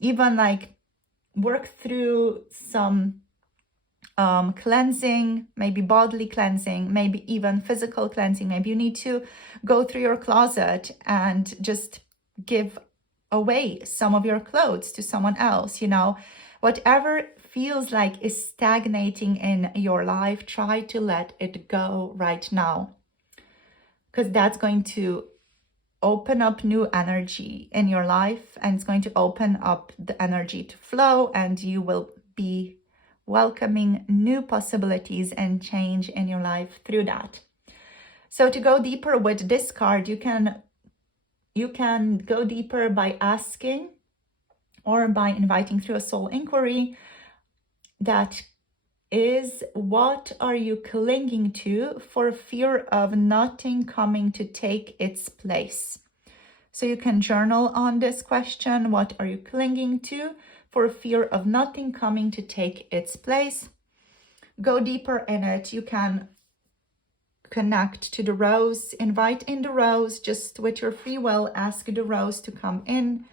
Even like work through some cleansing, maybe bodily cleansing, maybe even physical cleansing. Maybe you need to go through your closet and just give away some of your clothes to someone else, you know. Whatever feels like is stagnating in your life, try to let it go right now, because that's going to open up new energy in your life, and it's going to open up the energy to flow, and you will be welcoming new possibilities and change in your life through that. So to go deeper with this card, you can go deeper by asking or by inviting through a soul inquiry. That is, what are you clinging to for fear of nothing coming to take its place? So you can journal on this question. What are you clinging to for fear of nothing coming to take its place? Go deeper in it. You can connect to the rose, invite in the rose, just with your free will, ask the rose to come in,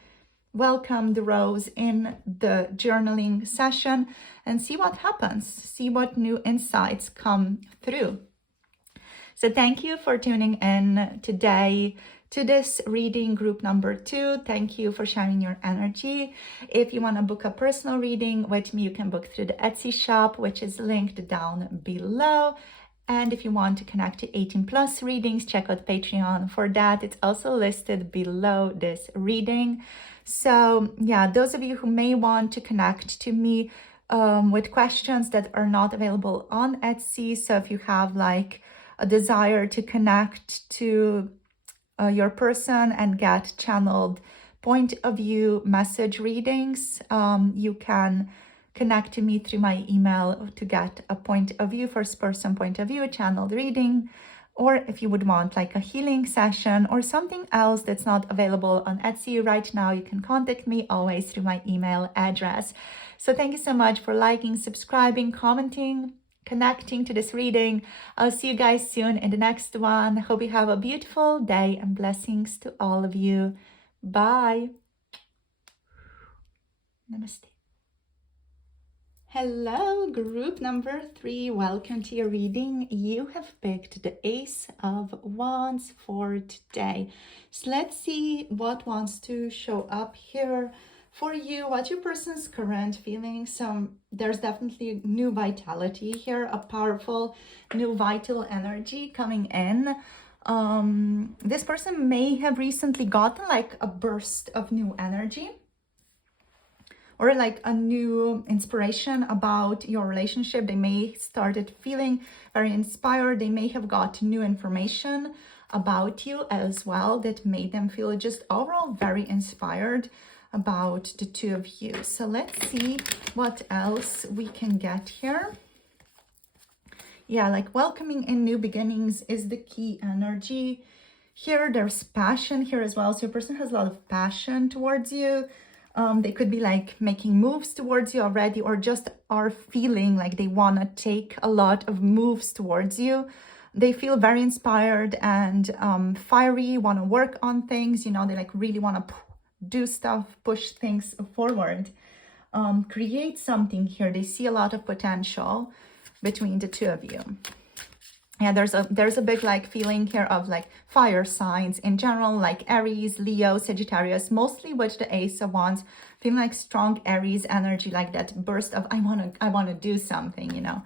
welcome the rose in the journaling session, and see what happens, see what new insights come through. So thank you for tuning in today to this reading, group number 2. Thank you for sharing your energy. If you want to book a personal reading with me, you can book through the Etsy shop, which is linked down below. And if you want to connect to 18+ readings, check out Patreon for that. It's also listed below this reading. So yeah, those of you who may want to connect to me with questions that are not available on Etsy. So if you have like a desire to connect to your person and get channeled point of view message readings, you can connect to me through my email to get a point of view, first person point of view, a channeled reading. Or if you would want like a healing session or something else that's not available on Etsy right now, you can contact me always through my email address. So thank you so much for liking, subscribing, commenting, connecting to this reading. I'll see you guys soon in the next one. Hope you have a beautiful day and blessings to all of you. Bye. Namaste. Hello, group number 3. Welcome to your reading. You have picked the Ace of Wands for today. So let's see what wants to show up here for you. What your person's current feelings. There's definitely new vitality here, a powerful new vital energy coming in. This person may have recently gotten like a burst of new energy, or like a new inspiration about your relationship. They may started feeling very inspired. They may have got new information about you as well that made them feel just overall very inspired about the two of you. So let's see what else we can get here. Yeah, like welcoming in new beginnings is the key energy. Here there's passion here as well. So your person has a lot of passion towards you. They could be like making moves towards you already, or just are feeling like they want to take a lot of moves towards you. They feel very inspired and fiery, want to work on things. You know, they like really want to do stuff, push things forward, create something here. They see a lot of potential between the two of you. Yeah, there's a big like feeling here of like fire signs in general, like Aries, Leo, Sagittarius, mostly with the Ace of Wands, feeling like strong Aries energy, like that burst of I want to do something, you know,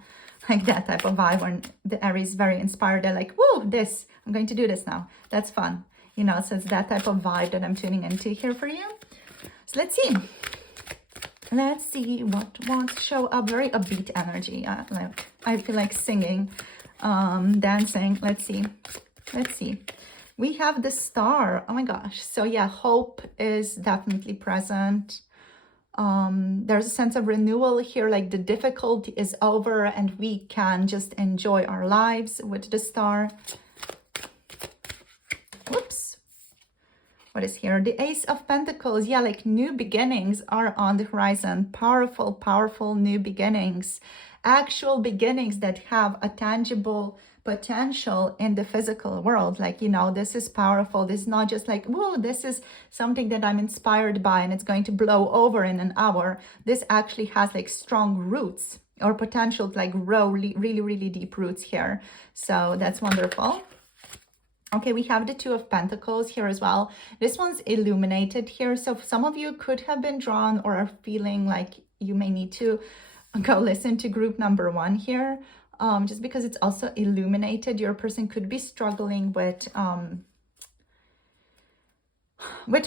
like that type of vibe when the Aries is very inspired. They're like, whoa, I'm going to do this now. That's fun, you know. So it's that type of vibe that I'm tuning into here for you. So let's see. Let's see what wants to show up. Very upbeat energy. Like I feel like singing. Dancing. Let's see. We have the Star. Oh my gosh. So yeah, hope is definitely present. There's a sense of renewal here, like the difficulty is over and we can just enjoy our lives with the Star. Whoops. What is here? The Ace of Pentacles. Yeah, like new beginnings are on the horizon. Powerful new beginnings. Actual beginnings that have a tangible potential in the physical world. Like, you know, this is powerful. This is not just like, whoa, this is something that I'm inspired by and it's going to blow over in an hour. This actually has like strong roots or potential to like grow really deep roots here. So that's wonderful. Okay, we have the Two of Pentacles here as well. This one's illuminated here. So some of you could have been drawn or are feeling like you may need to go listen to group number 1 here, just because it's also illuminated. Your person could be struggling with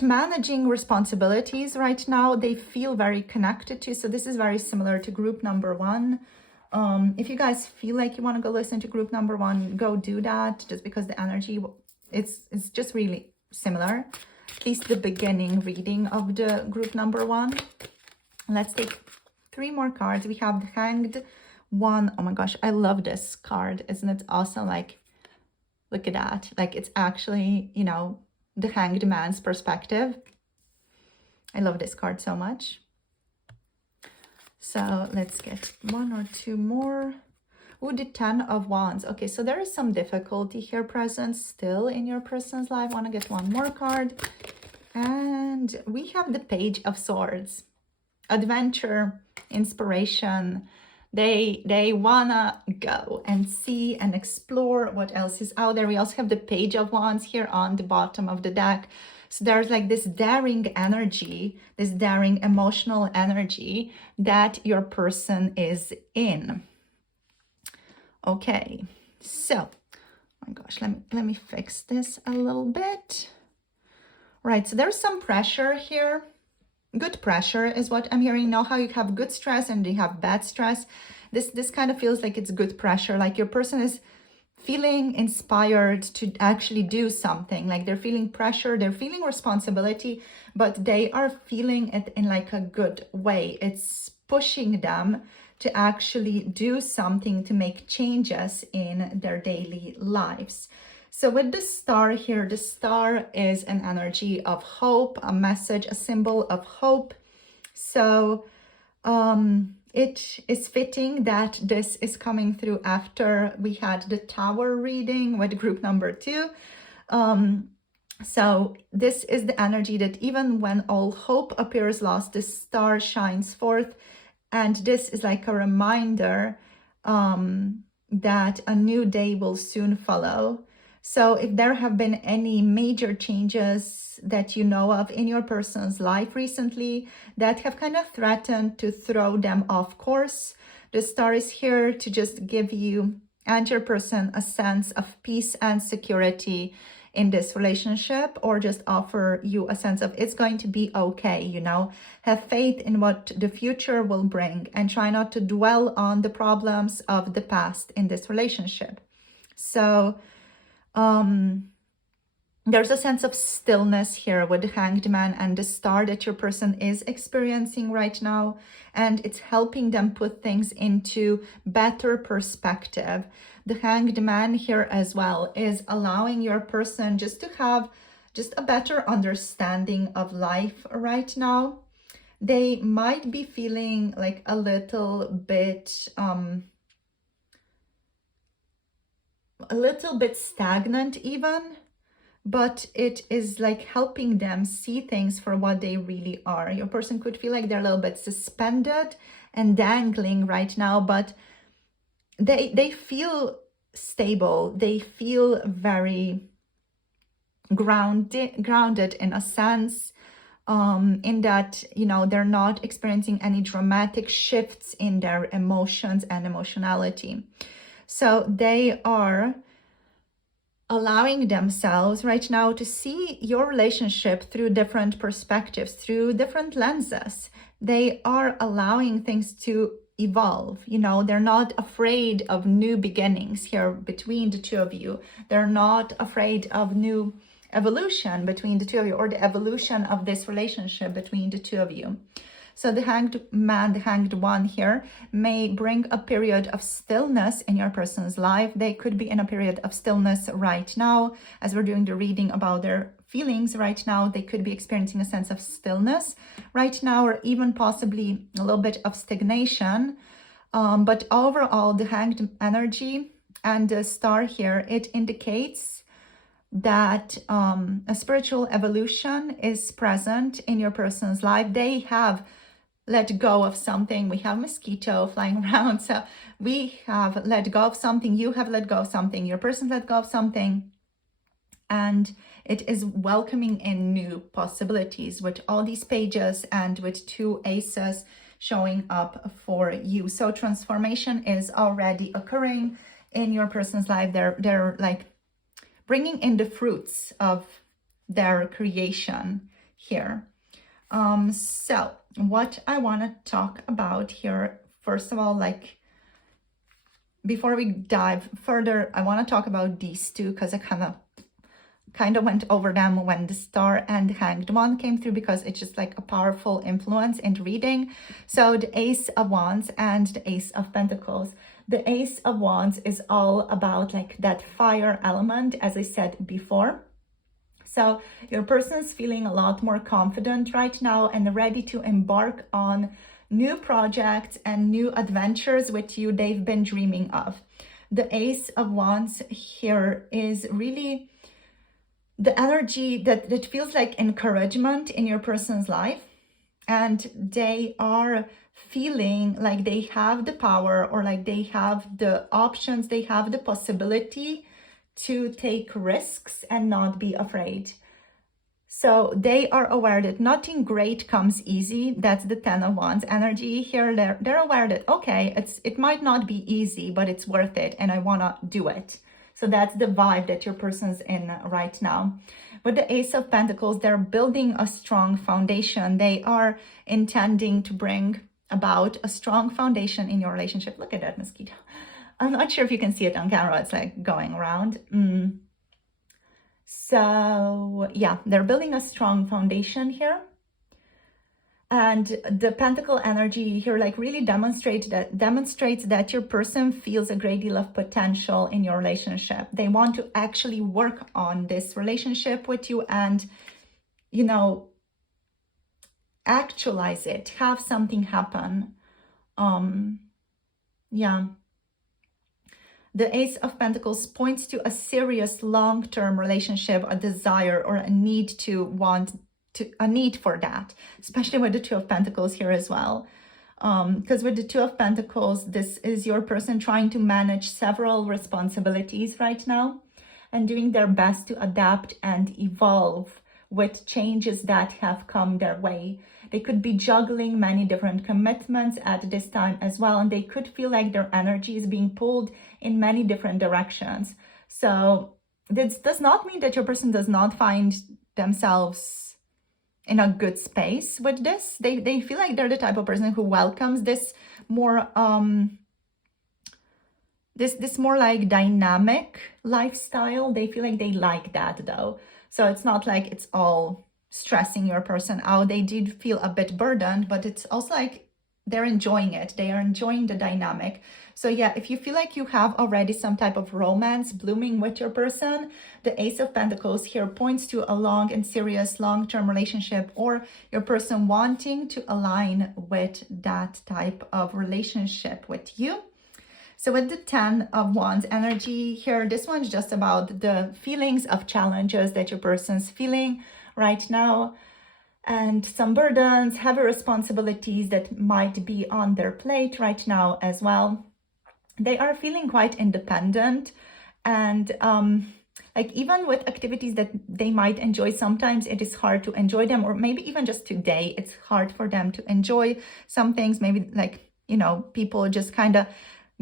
managing responsibilities right now. They feel very connected to, so this is very similar to group number 1. If you guys feel like you want to go listen to group number 1, go do that, just because the energy, it's just really similar. At least the beginning reading of the group number 1. Let's take 3 more cards. We have the Hanged One. Oh my gosh, I love this card. Isn't it awesome? Like, look at that. Like, it's actually, you know, the Hanged Man's perspective. I love this card so much. So let's get one or two more. Ooh, the Ten of Wands. Okay, so there is some difficulty here present still in your person's life. I want to get one more card. And we have the Page of Swords. Adventure, inspiration. They wanna go and see and explore what else is out there. We also have the Page of Wands here on the bottom of the deck. So there's like this daring energy, this daring emotional energy that your person is in. Okay, so, oh my gosh, let me fix this a little bit. Right, so there's some pressure here. Good pressure is what I'm hearing. Now how you have good stress and you have bad stress. This kind of feels like it's good pressure, like your person is feeling inspired to actually do something, like they're feeling pressure, they're feeling responsibility, but they are feeling it in like a good way. It's pushing them to actually do something, to make changes in their daily lives. So with the star here, the star is an energy of hope, a message, a symbol of hope. So it is fitting that this is coming through after we had the Tower reading with group number 2. So this is the energy that even when all hope appears lost, the star shines forth. And this is like a reminder that a new day will soon follow. So if there have been any major changes that you know of in your person's life recently that have kind of threatened to throw them off course, the star is here to just give you and your person a sense of peace and security in this relationship, or just offer you a sense of it's going to be okay, you know. Have faith in what the future will bring and try not to dwell on the problems of the past in this relationship. So there's a sense of stillness here with the Hanged Man and the star that your person is experiencing right now, and it's helping them put things into better perspective. The Hanged Man here as well is allowing your person just to have just a better understanding of life right now. They might be feeling like a little bit stagnant even, but it is like helping them see things for what they really are. Your person could feel like they're a little bit suspended and dangling right now, but they feel stable. They feel very grounded in a sense, in that, you know, they're not experiencing any dramatic shifts in their emotions and emotionality. So they are allowing themselves right now to see your relationship through different perspectives, through different lenses. They are allowing things to evolve. You know, they're not afraid of new beginnings here between the two of you. They're not afraid of new evolution between the two of you, or the evolution of this relationship between the two of you. So the Hanged Man, the Hanged One here, may bring a period of stillness in your person's life. They could be in a period of stillness right now. As we're doing the reading about their feelings right now, they could be experiencing a sense of stillness right now, or even possibly a little bit of stagnation. But overall, the Hanged energy and the star here, it indicates that a spiritual evolution is present in your person's life. They have let go of something. We have mosquito flying around. So we have let go of something. You have let go of something. Your person let go of something. And it is welcoming in new possibilities with all these pages and with 2 aces showing up for you. So transformation is already occurring in your person's life. They're like bringing in the fruits of their creation here. So what I want to talk about here, first of all, like before we dive further, I want to talk about these two because I kind of went over them when the Star and the Hanged One came through, because it's just like a powerful influence in reading. So the Ace of Wands and the Ace of Pentacles. The Ace of Wands is all about like that fire element, as I said before. So your person's feeling a lot more confident right now and ready to embark on new projects and new adventures with you they've been dreaming of. The Ace of Wands here is really the energy that feels like encouragement in your person's life. And they are feeling like they have the power, or like they have the options, they have the possibility to take risks and not be afraid. So they are aware that nothing great comes easy. That's the Ten of Wands energy here. They're aware that, okay, it might not be easy, but it's worth it and I want to do it. So that's the vibe that your person's in right now. With the Ace of Pentacles, they're building a strong foundation. They are intending to bring about a strong foundation in your relationship. Look at that mosquito. I'm not sure if you can see it on camera. It's like going around. So yeah, they're building a strong foundation here. And the Pentacle energy here like really demonstrates that your person feels a great deal of potential in your relationship. They want to actually work on this relationship with you and, you know, actualize it, have something happen. Yeah. The Ace of Pentacles points to a serious long-term relationship, a desire or a need a need for that, especially with the Two of Pentacles here as well. Because with the Two of Pentacles, this is your person trying to manage several responsibilities right now and doing their best to adapt and evolve with changes that have come their way. They could be juggling many different commitments at this time as well, and they could feel like their energy is being pulled in many different directions. So this does not mean that your person does not find themselves in a good space with this. They feel like they're the type of person who welcomes this more this more like dynamic lifestyle. They feel like they like that though. So it's not like it's all stressing your person out. They did feel a bit burdened, but it's also like they're enjoying it. They are enjoying the dynamic. So yeah, if you feel like you have already some type of romance blooming with your person, the Ace of Pentacles here points to a long and serious long-term relationship, or your person wanting to align with that type of relationship with you. So with the Ten of Wands energy here, this one's just about the feelings of challenges that your person's feeling right now, and some burdens, heavy responsibilities that might be on their plate right now as well. They are feeling quite independent, and like even with activities that they might enjoy, sometimes it is hard to enjoy them, or maybe even just today, it's hard for them to enjoy some things. Maybe like, you know, people just kind of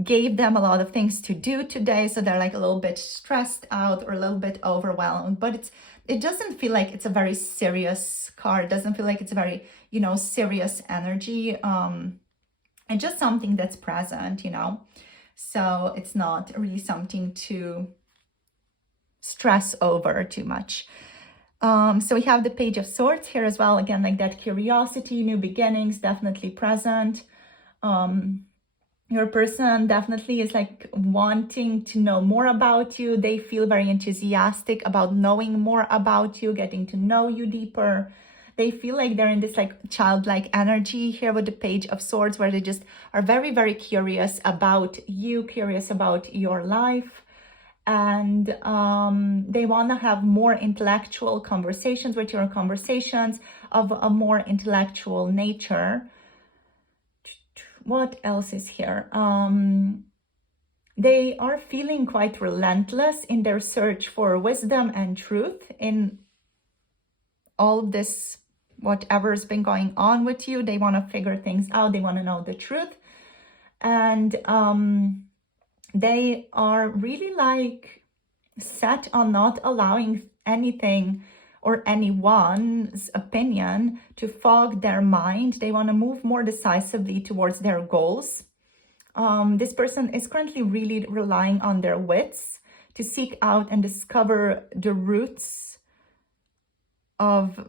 gave them a lot of things to do today, so they're like a little bit stressed out or a little bit overwhelmed. But it doesn't feel like it's a very serious card. It doesn't feel like it's a very, you know, serious energy. And just something that's present, you know. So it's not really something to stress over too much. So we have the Page of Swords here as well. Again, like that curiosity, new beginnings, definitely present. Your person definitely is like wanting to know more about you. They feel very enthusiastic about knowing more about you, getting to know you deeper. They feel like they're in this like childlike energy here with the Page of Swords, where they just are very, very curious about you, curious about your life. And they want to have more intellectual conversations with you, conversations of a more intellectual nature. What else is here? They are feeling quite relentless in their search for wisdom and truth in all this, whatever's been going on with you. They want to figure things out. They want to know the truth. And they are really like set on not allowing anything or anyone's opinion to fog their mind. They want to move more decisively towards their goals. This person is currently really relying on their wits to seek out and discover the roots of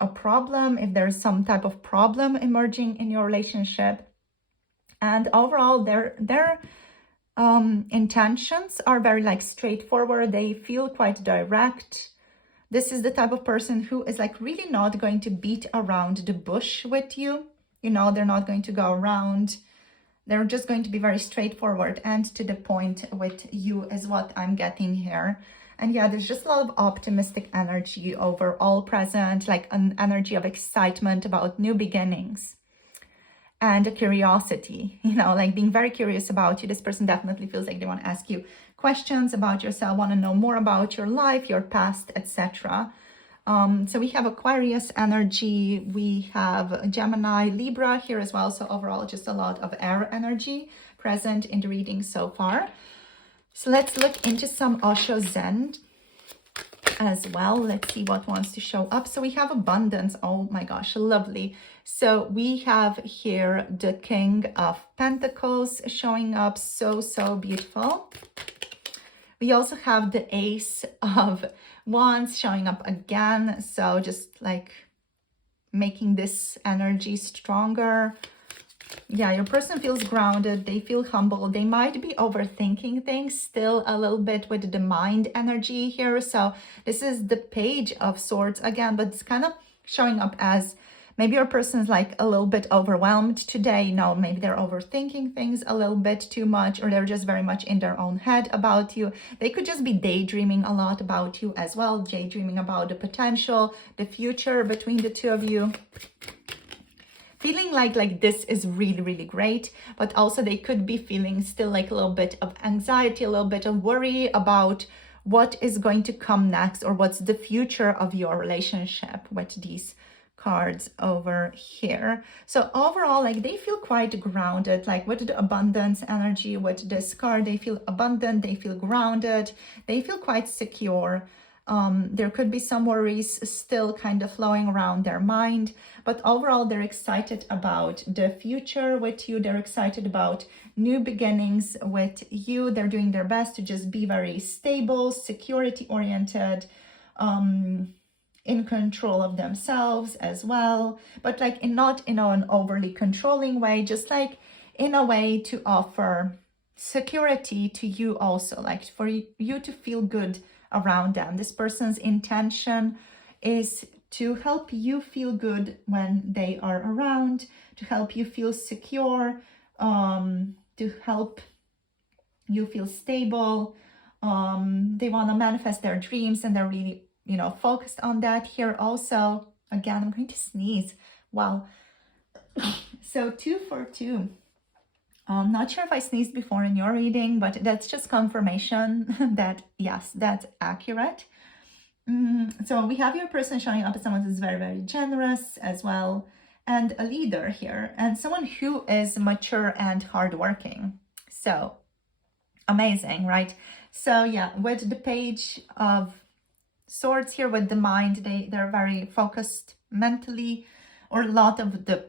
a problem, if there's some type of problem emerging in your relationship. And overall, their intentions are very like straightforward. They feel quite direct. This is the type of person who is like really not going to beat around the bush with you. You know, they're not going to go around. They're just going to be very straightforward and to the point with you is what I'm getting here. And yeah, there's just a lot of optimistic energy overall present, like an energy of excitement about new beginnings and a curiosity, you know, like being very curious about you. This person definitely feels like they want to ask you questions about yourself, want to know more about your life, your past, etc. So we have Aquarius energy, we have Gemini, Libra here as well. So overall, just a lot of air energy present in the reading so far. So let's look into some Osho Zen as well. Let's see what wants to show up. So we have abundance. Oh my gosh, lovely. So we have here the King of Pentacles showing up. So beautiful. We also have the Ace of Wands showing up again. So just like making this energy stronger. Yeah, your person feels grounded. They feel humble. They might be overthinking things still a little bit with the mind energy here. So this is the Page of Swords again, but it's kind of showing up as maybe your person is like a little bit overwhelmed today. You know, maybe they're overthinking things a little bit too much, or they're just very much in their own head about you. They could just be daydreaming a lot about you as well, daydreaming about the potential, the future between the two of you. Feeling like this is really great, but also they could be feeling still like a little bit of anxiety, a little bit of worry about what is going to come next, or what's the future of your relationship with these cards over here. So overall, like they feel quite grounded, like with the abundance energy with this card, they feel abundant, they feel grounded, they feel quite secure. There could be some worries still kind of flowing around their mind, but overall they're excited about the future with you. They're excited about new beginnings with you. They're doing their best to just be very stable, security oriented, in control of themselves as well, but like not in an overly controlling way, just like in a way to offer security to you also, like for you to feel good around them. This person's intention is to help you feel good when they are around, to help you feel secure, to help you feel stable. They want to manifest their dreams, and they're really, you know, focused on that here also. Again, I'm going to sneeze. Wow. So 2 for 2. I'm not sure if I sneezed before in your reading, but that's just confirmation that yes, that's accurate. So we have your person showing up as someone who's very generous as well, and a leader here, and someone who is mature and hardworking. So amazing, right? So yeah, with the Page of Swords here, with the mind, they're very focused mentally, or a lot of the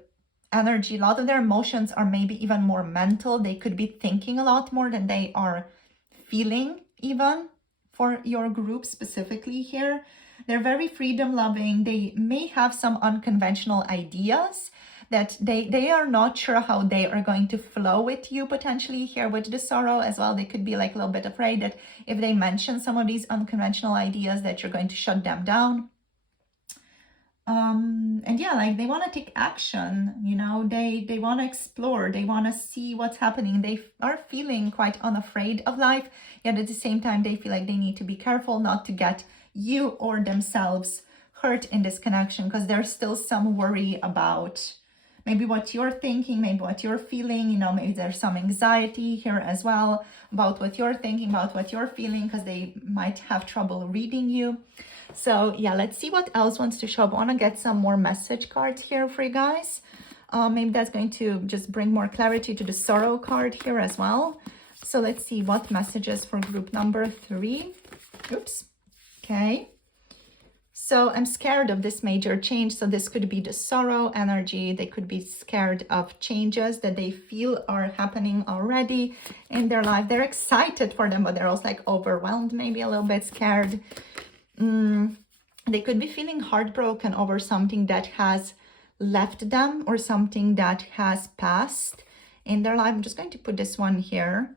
energy, a lot of their emotions are maybe even more mental. They could be thinking a lot more than they are feeling, even for your group specifically here. They're very freedom loving. They may have some unconventional ideas that they are not sure how they are going to flow with you potentially here with the Sorrow as well. They could be like a little bit afraid that if they mention some of these unconventional ideas that you're going to shut them down. And yeah, like they want to take action, you know, they want to explore, they want to see what's happening. They are feeling quite unafraid of life, yet at the same time, they feel like they need to be careful not to get you or themselves hurt in this connection, because there's still some worry about maybe what you're thinking, maybe what you're feeling, you know, maybe there's some anxiety here as well about what you're thinking, about what you're feeling, because they might have trouble reading you. So yeah, let's see what else wants to show up. I want to get some more message cards here for you guys. Maybe that's going to just bring more clarity to the Sorrow card here as well. So let's see what messages for group number 3. Oops. Okay. So I'm scared of this major change. So this could be the Sorrow energy. They could be scared of changes that they feel are happening already in their life. They're excited for them, but they're also like overwhelmed, maybe a little bit scared. They could be feeling heartbroken over something that has left them, or something that has passed in their life. I'm just going to put this one here.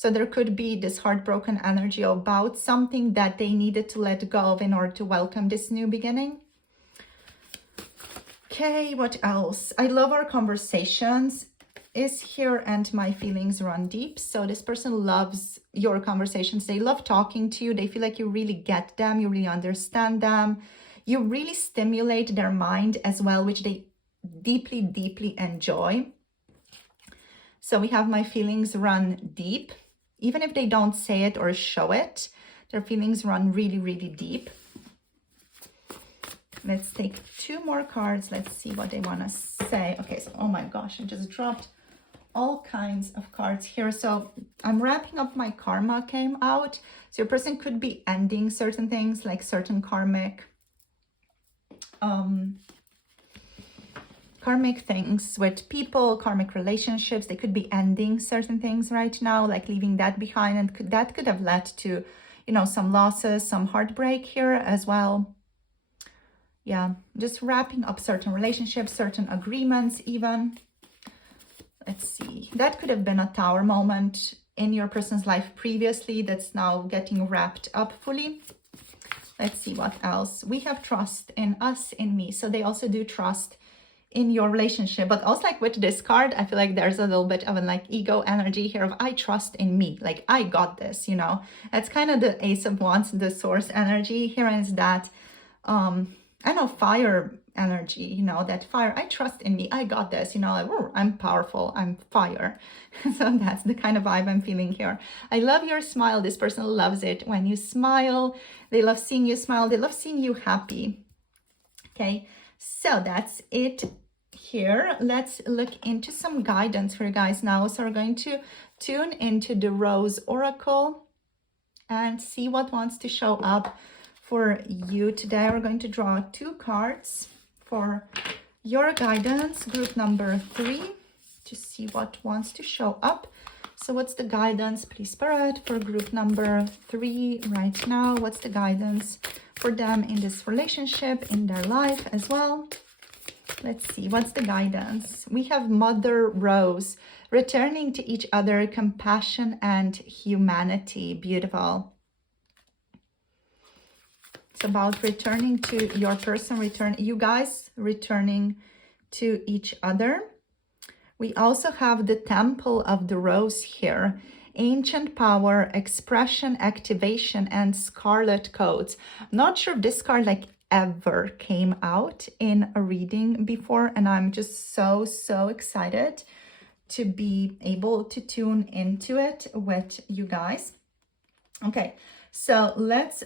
So there could be this heartbroken energy about something that they needed to let go of in order to welcome this new beginning. Okay, what else? I love our conversations is here and my feelings run deep. So this person loves your conversations. They love talking to you. They feel like you really get them. You really understand them. You really stimulate their mind as well, which they deeply, deeply enjoy. So we have my feelings run deep. Even if they don't say it or show it, their feelings run really, really deep. Let's take 2 more cards. Let's see what they want to say. Okay, so oh my gosh, I just dropped all kinds of cards here. So I'm wrapping up. My karma came out. So your person could be ending certain things, like certain karmic things with people, karmic relationships. They could be ending certain things right now, like leaving that behind, and that could have led to, you know, some losses, some heartbreak here as well. Yeah, just wrapping up certain relationships, certain agreements even. Let's see. That could have been a tower moment in your person's life previously that's now getting wrapped up fully. Let's see what else. We have trust in us, in me. So they also do trust in your relationship. But also, like with this card, I feel like there's a little bit of an like ego energy here of I trust in me. Like I got this, you know. That's kind of the Ace of Wands, the source energy. Here is that I know fire energy, you know, that fire, I trust in me, I got this, you know, like, I'm powerful, I'm fire. So that's the kind of vibe I'm feeling here. I love your smile. This person loves it when you smile. They love seeing you smile. They love seeing you happy. Okay, so that's it here. Let's look into some guidance for you guys now. So we're going to tune into the Rose Oracle and see what wants to show up for you today. We're going to draw 2 cards for your guidance, group number 3, to see what wants to show up. So what's the guidance, please, Spirit, for group number 3 right now? What's the guidance for them in this relationship, in their life as well? Let's see, what's the guidance? We have Mother Rose, returning to each other, compassion and humanity. Beautiful. It's about returning to your person, you guys returning to each other. We also have the Temple of the Rose here. Ancient power, expression, activation, and scarlet codes. Not sure if this card like ever came out in a reading before, and I'm just so excited to be able to tune into it with you guys. Okay, so let's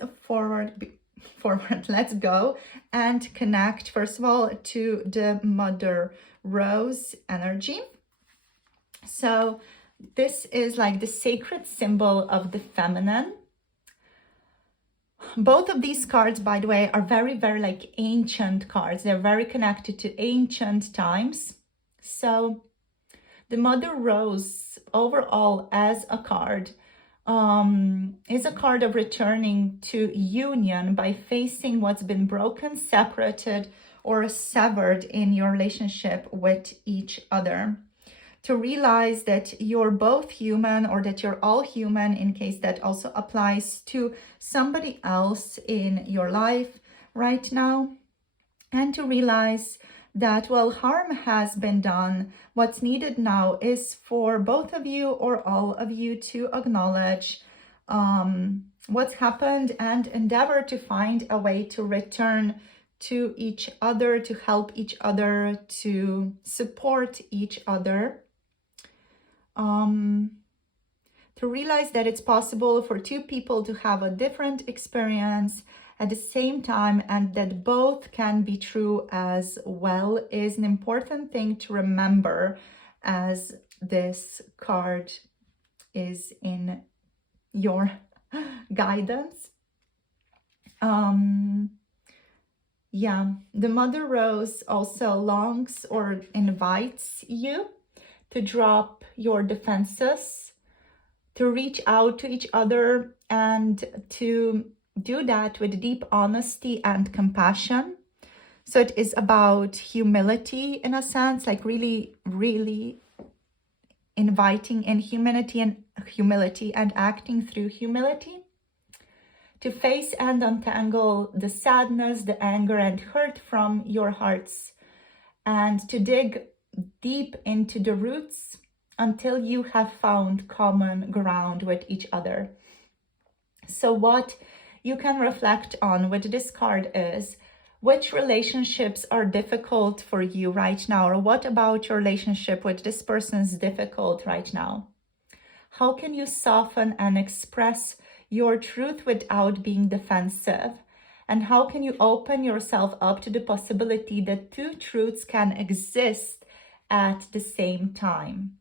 let's go and connect first of all to the Mother Rose energy. So this is like the sacred symbol of the feminine. Both of these cards, by the way, are very like ancient cards. They're very connected to ancient times. So the Mother Rose overall as a card is a card of returning to union by facing what's been broken, separated, or severed in your relationship with each other. To realize that you're both human, or that you're all human, in case that also applies to somebody else in your life right now. And to realize that, well, harm has been done. What's needed now is for both of you or all of you to acknowledge what's happened and endeavor to find a way to return to each other, to help each other, to support each other. To realize that it's possible for 2 people to have a different experience at the same time, and that both can be true as well, is an important thing to remember as this card is in your guidance. Yeah, the Mother Rose also longs or invites you to drop your defenses, to reach out to each other, and to do that with deep honesty and compassion. So it is about humility in a sense, like really inviting in humility and acting through humility, to face and untangle the sadness, the anger and hurt from your hearts, and to dig deep into the roots until you have found common ground with each other. So what you can reflect on with this card is, which relationships are difficult for you right now? Or what about your relationship with this person is difficult right now? How can you soften and express your truth without being defensive? And how can you open yourself up to the possibility that two truths can exist at the same time?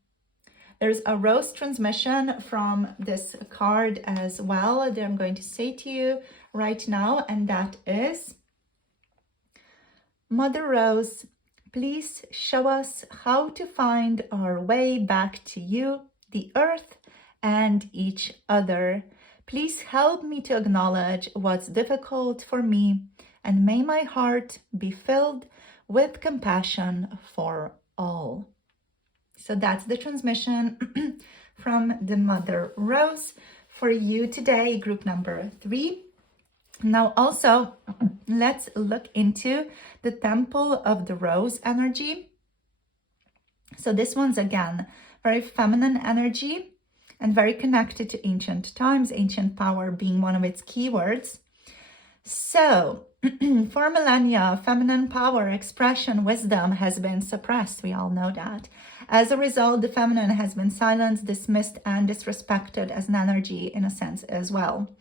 There's a rose transmission from this card as well that I'm going to say to you right now, and that is, Mother Rose, please show us how to find our way back to you, the earth, and each other. Please help me to acknowledge what's difficult for me, and may my heart be filled with compassion for all. So that's the transmission from the Mother Rose for you today, group number 3. Now also, let's look into the Temple of the Rose energy. So this one's again very feminine energy and very connected to ancient times, ancient power being one of its keywords. So for millennia, feminine power, expression, wisdom has been suppressed. We all know that. As a result, the feminine has been silenced, dismissed, and disrespected as an energy in a sense as well.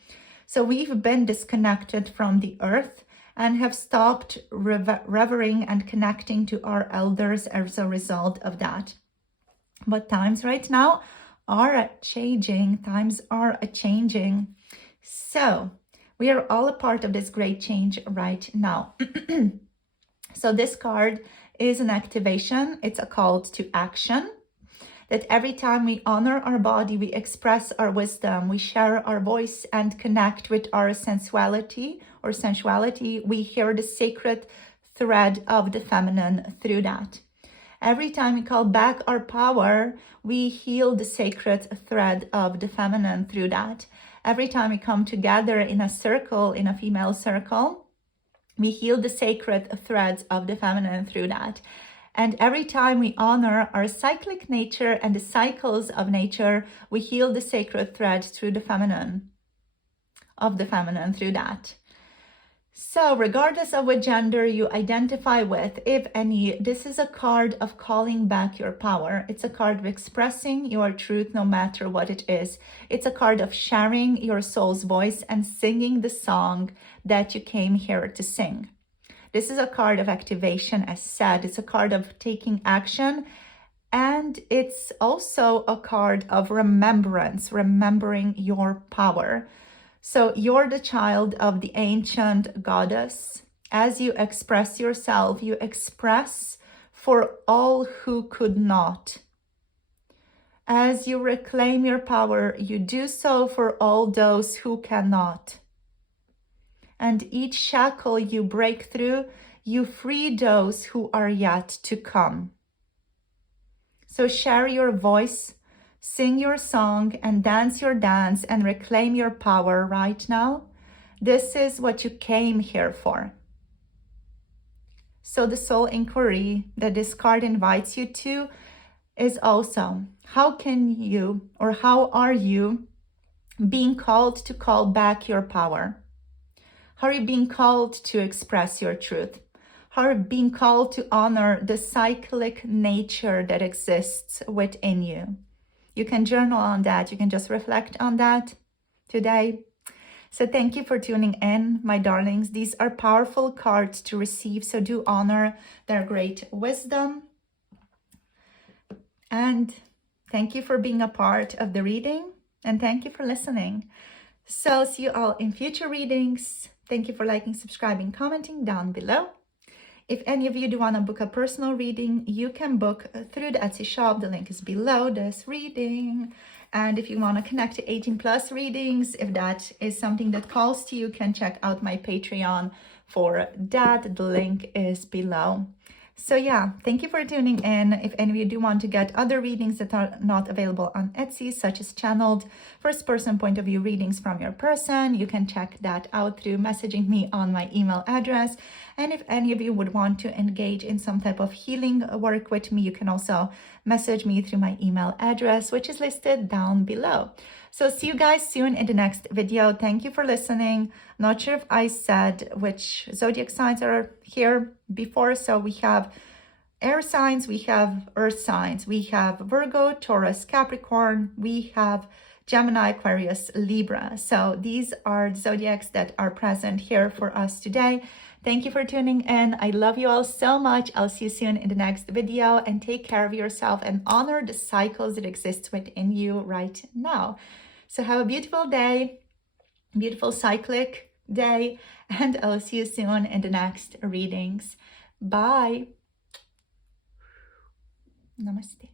So we've been disconnected from the earth and have stopped revering and connecting to our elders as a result of that. But times right now are changing. Times are changing. So we are all a part of this great change right now. So this card is an activation. It's a call to action. That every time we honor our body, we express our wisdom, we share our voice and connect with our sensuality, we hear the sacred thread of the feminine through that. Every time we call back our power, we heal the sacred thread of the feminine through that. Every time we come together in a circle, in a female circle, we heal the sacred threads of the feminine through that. And every time we honor our cyclic nature and the cycles of nature, we heal the sacred thread through the feminine, through that. So regardless of what gender you identify with, if any, this is a card of calling back your power. It's a card of expressing your truth no matter what it is. It's a card of sharing your soul's voice and singing the song that you came here to sing. This is a card of activation, as said. It's a card of taking action. And it's also a card of remembrance, remembering your power. So you're the child of the ancient goddess. As you express yourself, you express for all who could not. As you reclaim your power, you do so for all those who cannot. And each shackle you break through, you free those who are yet to come. So share your voice, sing your song, and dance your dance, and reclaim your power right now. This is what you came here for. So the soul inquiry that this card invites you to is also, how can you, or how are you being called to call back your power? How are you being called to express your truth? How are you being called to honor the cyclic nature that exists within you? You can journal on that. You can just reflect on that today. So thank you for tuning in, my darlings. These are powerful cards to receive, so do honor their great wisdom. And thank you for being a part of the reading, and thank you for listening. So see you all in future readings. Thank you for liking, subscribing, commenting down below. If any of you do want to book a personal reading, you can book through the Etsy shop. The link is below this reading. And if you want to connect to 18+ readings, if that is something that calls to you, can check out my Patreon for that. The link is below. So yeah, thank you for tuning in. If any of you do want to get other readings that are not available on Etsy, such as channeled first-person point of view readings from your person, you can check that out through messaging me on my email address. And if any of you would want to engage in some type of healing work with me, you can also message me through my email address, which is listed down below. So see you guys soon in the next video. Thank you for listening. Not sure if I said which zodiac signs are here before. So we have air signs, we have earth signs, we have Virgo, Taurus, Capricorn, we have Gemini, Aquarius, Libra. So these are the zodiacs that are present here for us today. Thank you for tuning in. I love you all so much. I'll see you soon in the next video, and take care of yourself and honor the cycles that exist within you right now. So have a beautiful day, beautiful cyclic day, and I'll see you soon in the next readings. Bye. Namaste.